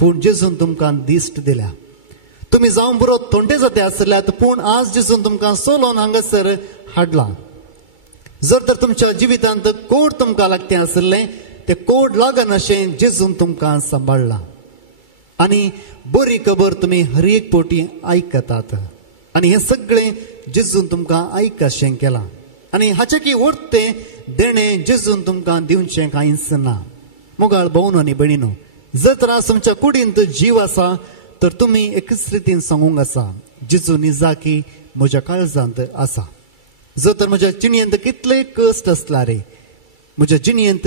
पूण जेजून तुमकां दिश्ट दिल्या. तुमी जावं बरो थोंडे जाते आसल्यात पूण आज जेजून तुमकां सोलोन हांगासर हाडला. जर तर तुमच्या जिवितांत कोड तुमकां लागतें आसलें तें कोड लागन अशें जेजून तुमकां सांबाळलां. आनी बरी खबर तुमी हर एक पोटी आयकतात आनी हें सगळें जेजून तुमकां आयकशें केलां. आनी हाचे की उरतें देणें जेजून तुमकां दिवचें कांयच ना. मुगाळ भोवनो आनी भयणीनो, जर तर आज तुमच्या कुडींत जीव आसा तर तुमी एकच रितीन सांगूंक आसा जेजू निजाकी म्हज्या काळजांत आसा. जर तर म्हज्या जिणेंत कितले कश्ट आसला रे, म्हज्या जिणेंत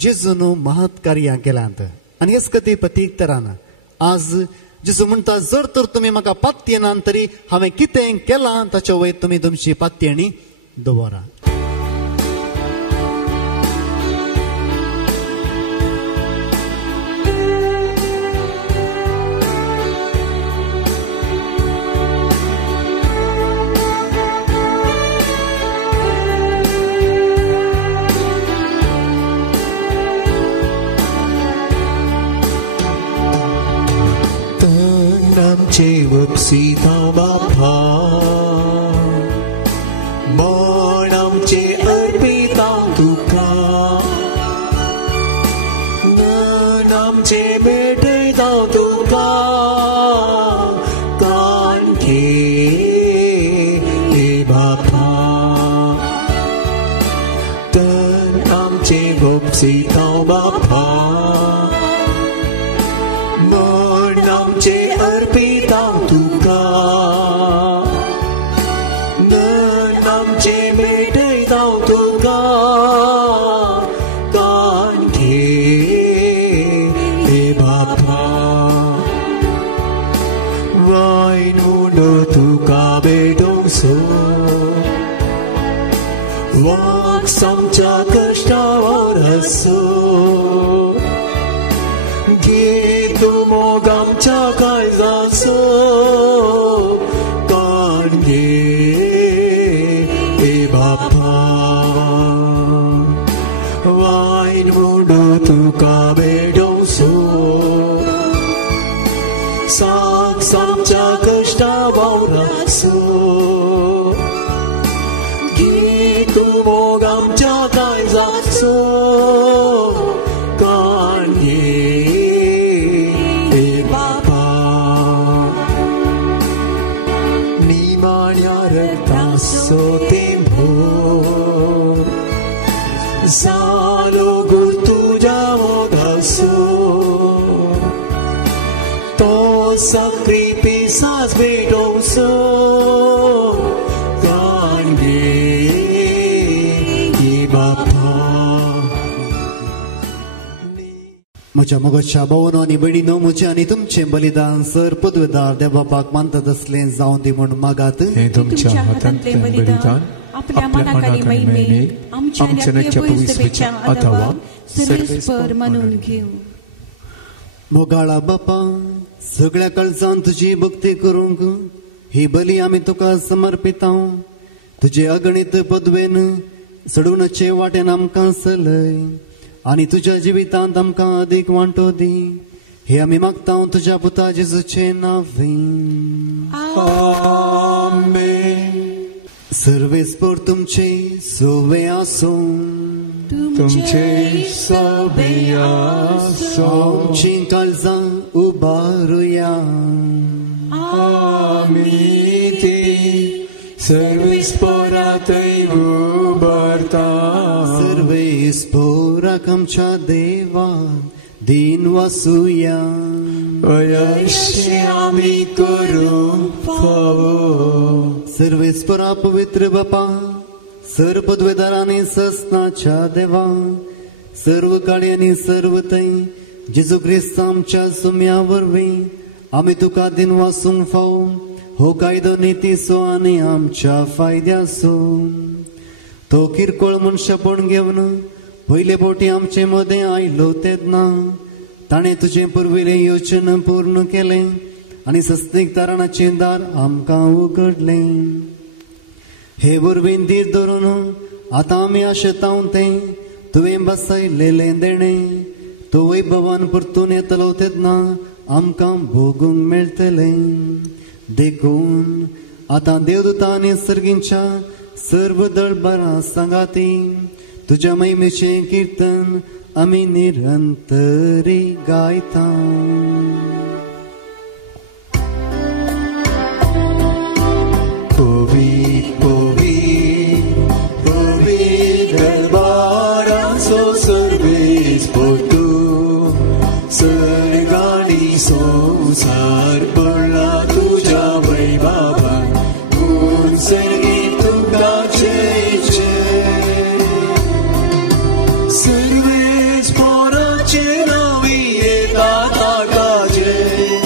जेजून महत् कार्यां केल्यांत. आनी हेच खातीर प्रत्येक तरान आज जेजू म्हणटा जर तर तुमी म्हाका पातयेनात तरी हांवें कितें केलां ताच्या वयर तुमी तुमची पातयेणी दवरा. Upsi thao bapa Monam che arpi tao tuka Nanam che bete tao tuka Kan ke e bapa Tanam che upsi thao bapa Monam che arpi tao tuka Nanam che bete tao tuka Kan ke e bapa Vai nu do tuka bedong so Vak samcha kashta oraso Gitu mogam chakai zaso Kange e bapa Vain mudo tuka bedong so Sak samcha kashta vauraso Gitu mogam chakai zaso Kange So tempo Salo gutu jamo daso To sacripisas bedong so Kange i bapa म्हज्या मोगाच्या भावानो आनी भयणीनो, म्हजें आनी तुमचें बलिदान sir पदवेदार देवबापाक मानतात असलें जावं दी म्हूण मागात. हे तुमच्या हातांतलें बलिदान आपल्या मनाखाली महिमेन आमच्या नित्य पवित्रतेच्या अथवा सर्वेस्पर मानून घेऊ. मोगाळा बापा, सगळ्या काळजान तुजी भक्ती करूंक ही बली आमी तुका समर्पिता. तुजे अगणित पदवेन सडूनचे वाटेन आमकां चलय आनी तुज्या जिवितांत आमकां अदीक वांटो दी. हे आमी मागता तुज्या पुता जेजूचे नांवान. आमेन. सर्वेस्पोर तुमचे सोवे आसो, तुमचे सोबे आसो. आमची काळजां उबारुया. आमी ती सर्वेस्पोरातय उबारता. सर्वेस्पोराक आमच्या देवा दिन वासुया. अयशे आमी करूंक फावो. सर्वेस्परा पवित्र बापा, सर्व पदवेदार आनी ससनाच्या देवा, सर्व काळी आनी सर्व थंय जेजू क्रिस्त आमच्या सुम्या वरवीं आमी तुका दिन वासूंक फावो. हो कायदो नितीसो आनी आमच्या फायद्याचो. तो किरकोळ मनशापण घेवन पयले फावटी आमचे मदें आयलो तेन्ना ताणें तुजें पुर्विल्लें योजन पूर्ण केलें आनी सस्तीक तारणाचें दार आमकां उगडलें. हे वरवीं दीस धरून आतां आमी आशेतांव तें तुवें बसयलेलें देणें तो वैभवान परतून येतलो तेन्ना आमकां भोगूंक मेळटलें. देखून आतां देवदूतां आनी सर्गींच्या सर्व दळबरां सांगाती तुज्या महिमेचें किर्तन आमी निरंतरी गायता. पवित्र पवित्र पवित्र दरबाराचो सर्वेस्पोर तूं. सर्गांनी संवसार पडला तुज्या वैभवान. म्हूण सर्गी तुका जय जय. सर्वेस्पोराचे नांवी येता ताका जय.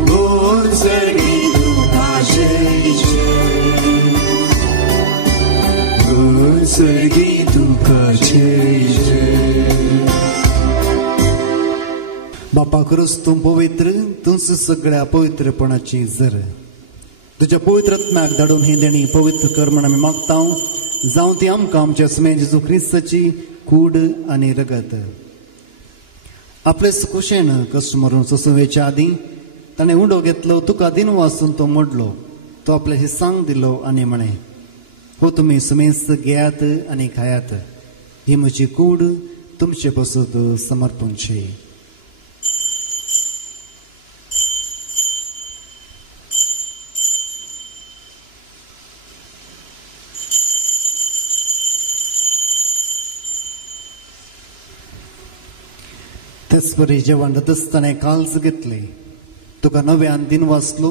म्हूण सर्गी तुका जय जय. म्हूण सर्गी तुका जय जय. बापा खरोच तूं पवित्र, तूंच सगळ्या पवित्रपणाची जर. तुज्या पवित्र आत्म्याक धाडून ही देणी पवित्र कर म्हण आमी मागता. जावं ती आमकां आमच्या सुमे जेजू क्रिस्ताची कूड आनी रगत. आपले सुकुशेन कश्ट मरून सोसुवेच्या आदीं ताणें उंडो घेतलो, तुका दिन वासून तो मोडलो. तो आपल्याशी सांग दिलो आनी म्हणे, हो तुमी सुमेस्त घेयात आनी खायात. ही म्हजी कूड तुमचे पासून समर्पणची. तेचपरी जेवण दसताणे काळज घेतले, तुका नव्यान दिन वाचलो.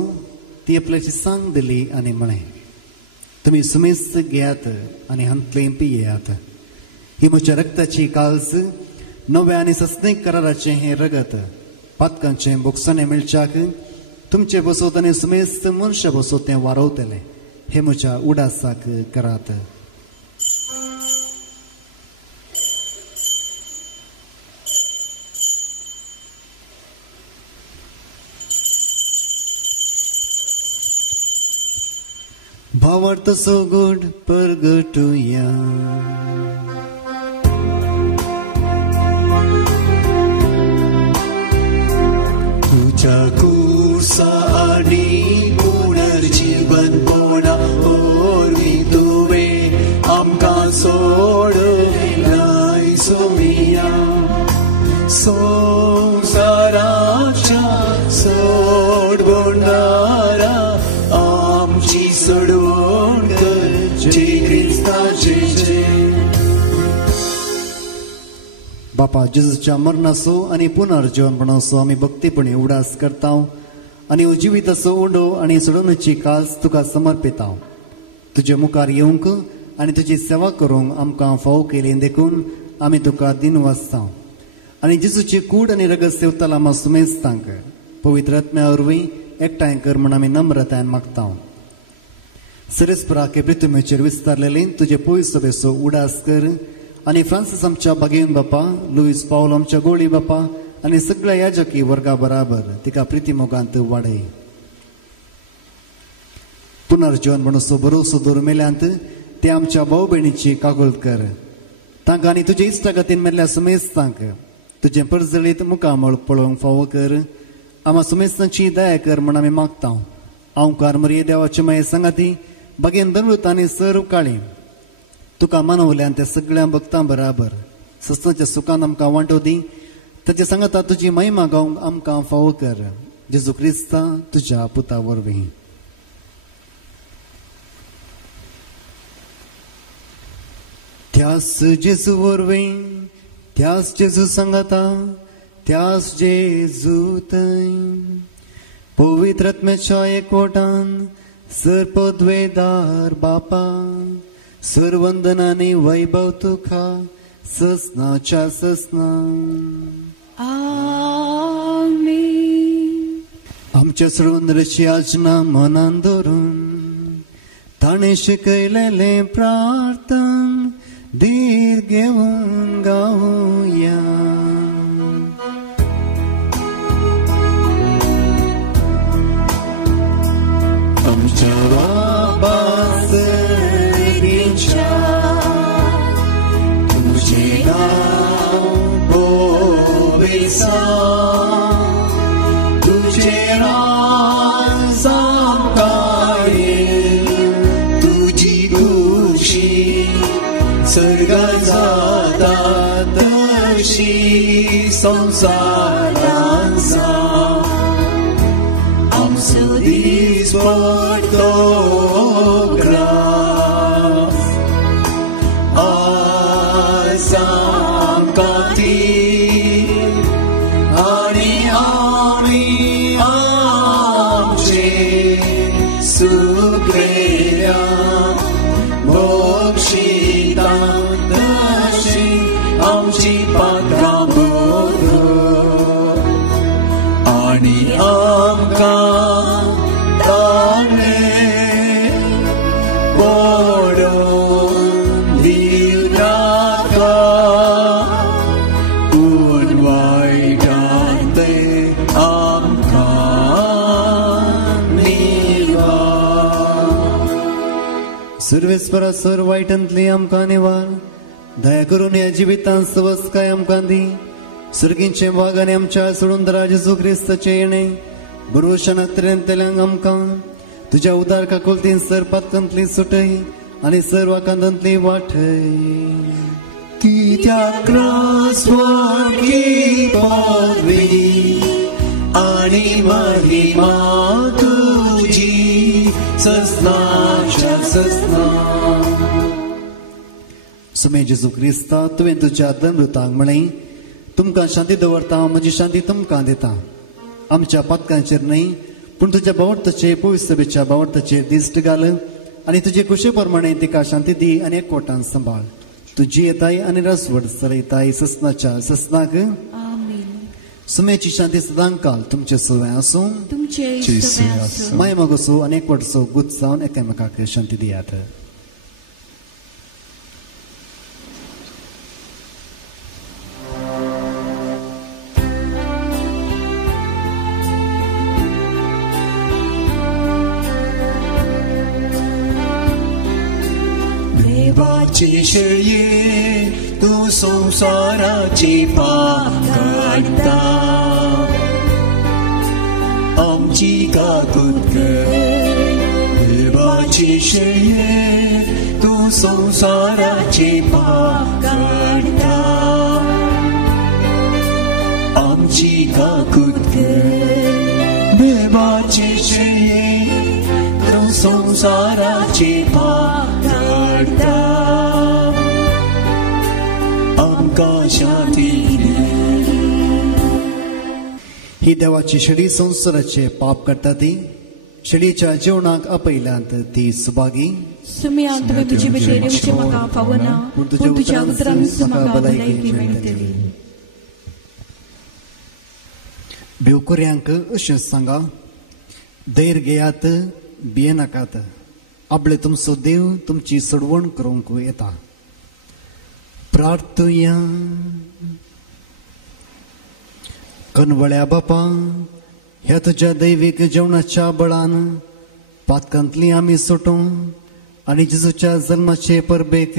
ती आपल्याची सांग दिली आनी म्हणे, तुमी सुमेस्त घेयात आनी हंतले पियेयात. ही म्हज्या रक्ताची काळज, नव्या आनी सस्तेक कराराचें हें रगत. पातकांचें बुकसाणें मेळच्याक तुमचे बसोत आनी सुमेस्त मनशा बसोत तें वारवतलें. हे म्हज्या उडासाक करात. भावार्थ सोगोड परगटुया. तुझ्या कुसा आनी पुनर्जीवन पोना ओरवी तुवें आमकां सोडलाय सोमिया. संवसाराच्या सोडवणारा आमची सोडवण कर. जय क्रिस्ताचे जय. बापा जेजूच्या मरणाचो आनी पुनर्जीवनपणाचो आमी भक्तीपणी उडास करता आनी जिविताचो उंडो आनी सोडवणुची कास तुका समर्पिता. तुजे मुखार येवंक आनी तुजी सेवा करूंक आमकां फावो केली देखून आमी तुका दिन वाचता. आनी जेजूची कूड आनी रगत सेवताला आमी सुमेस्तांक पवित्र आत्म्या वरवीं एकठांय कर म्हण आमी नम्रतायेन मागता. सिरेस्पराके पृथ्वीचेर विस्तारलेली तुजे पवित्र सभेचो उडास कर आनी फ्रांसीस आमच्या बागेन बापा, लुईस पावलो आमच्या गोळी बापा आनी सगळ्या याजकी वर्गा बराबर तिका प्रिती मोगांत वाडय. पुनर्जीवन म्हणून भरोसो दवरून मेल्यांत ते आमच्या भाऊ भयणीची कागोल कर. तांकां आनी तुजे इश्टागतीन मेल्ल्या सुमेस्तांक तुजें परजळीत मुखामळ पळोवंक फावो कर. आम्हा सुमेस्तांची दया कर म्हण आमी मागता. हांव कारमरी देवाचे माये सांगाती बागेन दनवृत आनी सर्व काळी तुका मनवल्यान त्या सगळ्या भक्तां बराबर सस्ताच्या सुखान आमकां वांटो दी ताचे सांगता तुजी महिमा गावंक आमकां फावो कर जेजू क्रिस्ता तुज्या पुता वरवीं त्यास जेजू वरवीं त्यास जेजू सांगता त्यास जेजू थंय पवित्र आत्म्याच्या एकवटान सर्पद्वेदार बापा सर्वंदनानी वैभव तुका ससनाच्या ससना आमीन. आमच्या सर्वंदराची आजना मनान धरून ताणे शिकयलेले प्रार्थन धीर घेवन गावया. आमच्या बाबा तुझे नाव गोविसा तुझे राज आमकां येईल तुझी खुशी सर्गां जाता तशी संवसारांत आमचो दीस पडतो सर्वेस्परा सर वायटांतली आमकां निवार दया करून ह्या जिवितांत सवस काय आमकां दी सर्गींचे वाग आनी आमच्या सोडून दरा जेजू क्रिस्ताचे येणे बरोवशान तरेंतल्यांक आमकां तुज्या उदार काकुलतीन सर पातकांतली सुटय आनी सर वाकांतांतली वाटय ती त्या क्रॉसवर की पदवी आनी महिमा तुजी ससनाच्या ससना. सुमे जेजू क्रिस्ता तुवें तुज्या दनवृतांक म्हळें तुमकां शांती दवरता म्हजी शांती तुमकां दिता आमच्या पातकांचेर न्हय पूण तुज्या बावडताचे पवित्र सभेच्या बावडताचेर दिश्ट घाल आनी तुजे कुशे प्रमाणे तिका शांती दी आनी एकवटान सांबाळ तुजी येताय आनी रसवड चलयताय ससनाच्या ससनाक. सुमेची शांती सदां काल तुमचे सुवे आसूं माय मागोसो आनी एकवटसो गुत जावन एकामेकाक शांती दियात. देवाची शये तू संसाराची पाप काढता आमची काकूत कर. देवाची शये तू संसाराची पाप काढता आमची काकूत कर. देवाची शये तू संसाराची पाप काढता आमकां शांती. ही देवाची शिडी संसाराचे पाप काडटा ती शिडीच्या जेवणाक आपयल्यांत ती सुभागी. सुमयान तुवें तुजी भेटेर येवचें म्हाका फावना पूण तुज्या उतरान म्हाका भलायकी मेळटली. भिवकुऱ्यांक अशें सांगा धैर्य घेयात भियेनाकात आपले तुमचो देव तुमची सोडवण करूंक येता. प्रार्थुया. कनवळ्या बापा ह्या तुज्या दैवीक जेवणाच्या बळान पातकांतली आमी सुटूं आनी जेजूच्या जल्माचे परबेक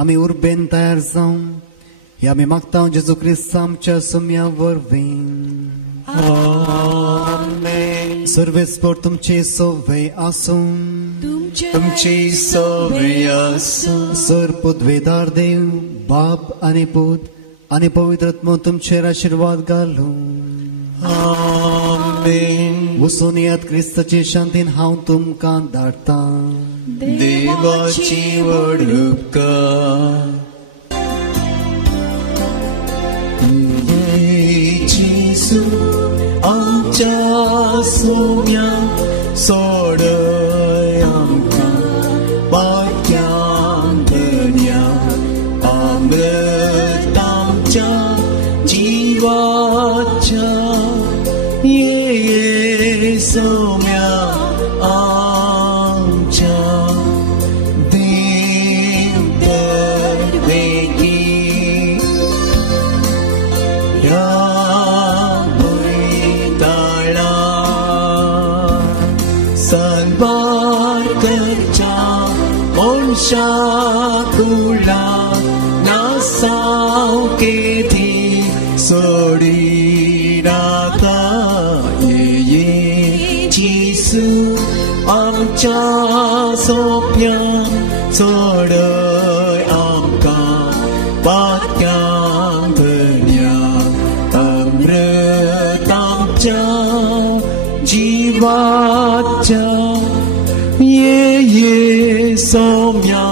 आमी उर्बेन तयार जावं हे आमी मागता जेजू क्रिस्त आमच्या सुम्या वरवीं. आमेन. सर्वेस्पर तुमचे सोवे आसूं तुमची सोवे आसूं सर पदवेदार देव बाप आणि पूत आणि पवित्र आत्मा तुमचेर आशीर्वाद घालूं आमेन वचून येयात क्रिस्ताचे शांतीन हांव तुमकां धाडटां देवाची व्हड उपकार येशू आमच्या सोम्याक सोडय आमकां पात्यान धन्या अमृत आमच्या जीवाच्या ये सोम्या आमच्या देव दरवेगी या भुंयताळा सनबार करच्या मनशाकुळा नासांव केदी सोडी राता येशू आमच्या सोप्यान सोडय आमकां पात्यान धन्या अमृत आमच्या जीवाच्या ये सौम्या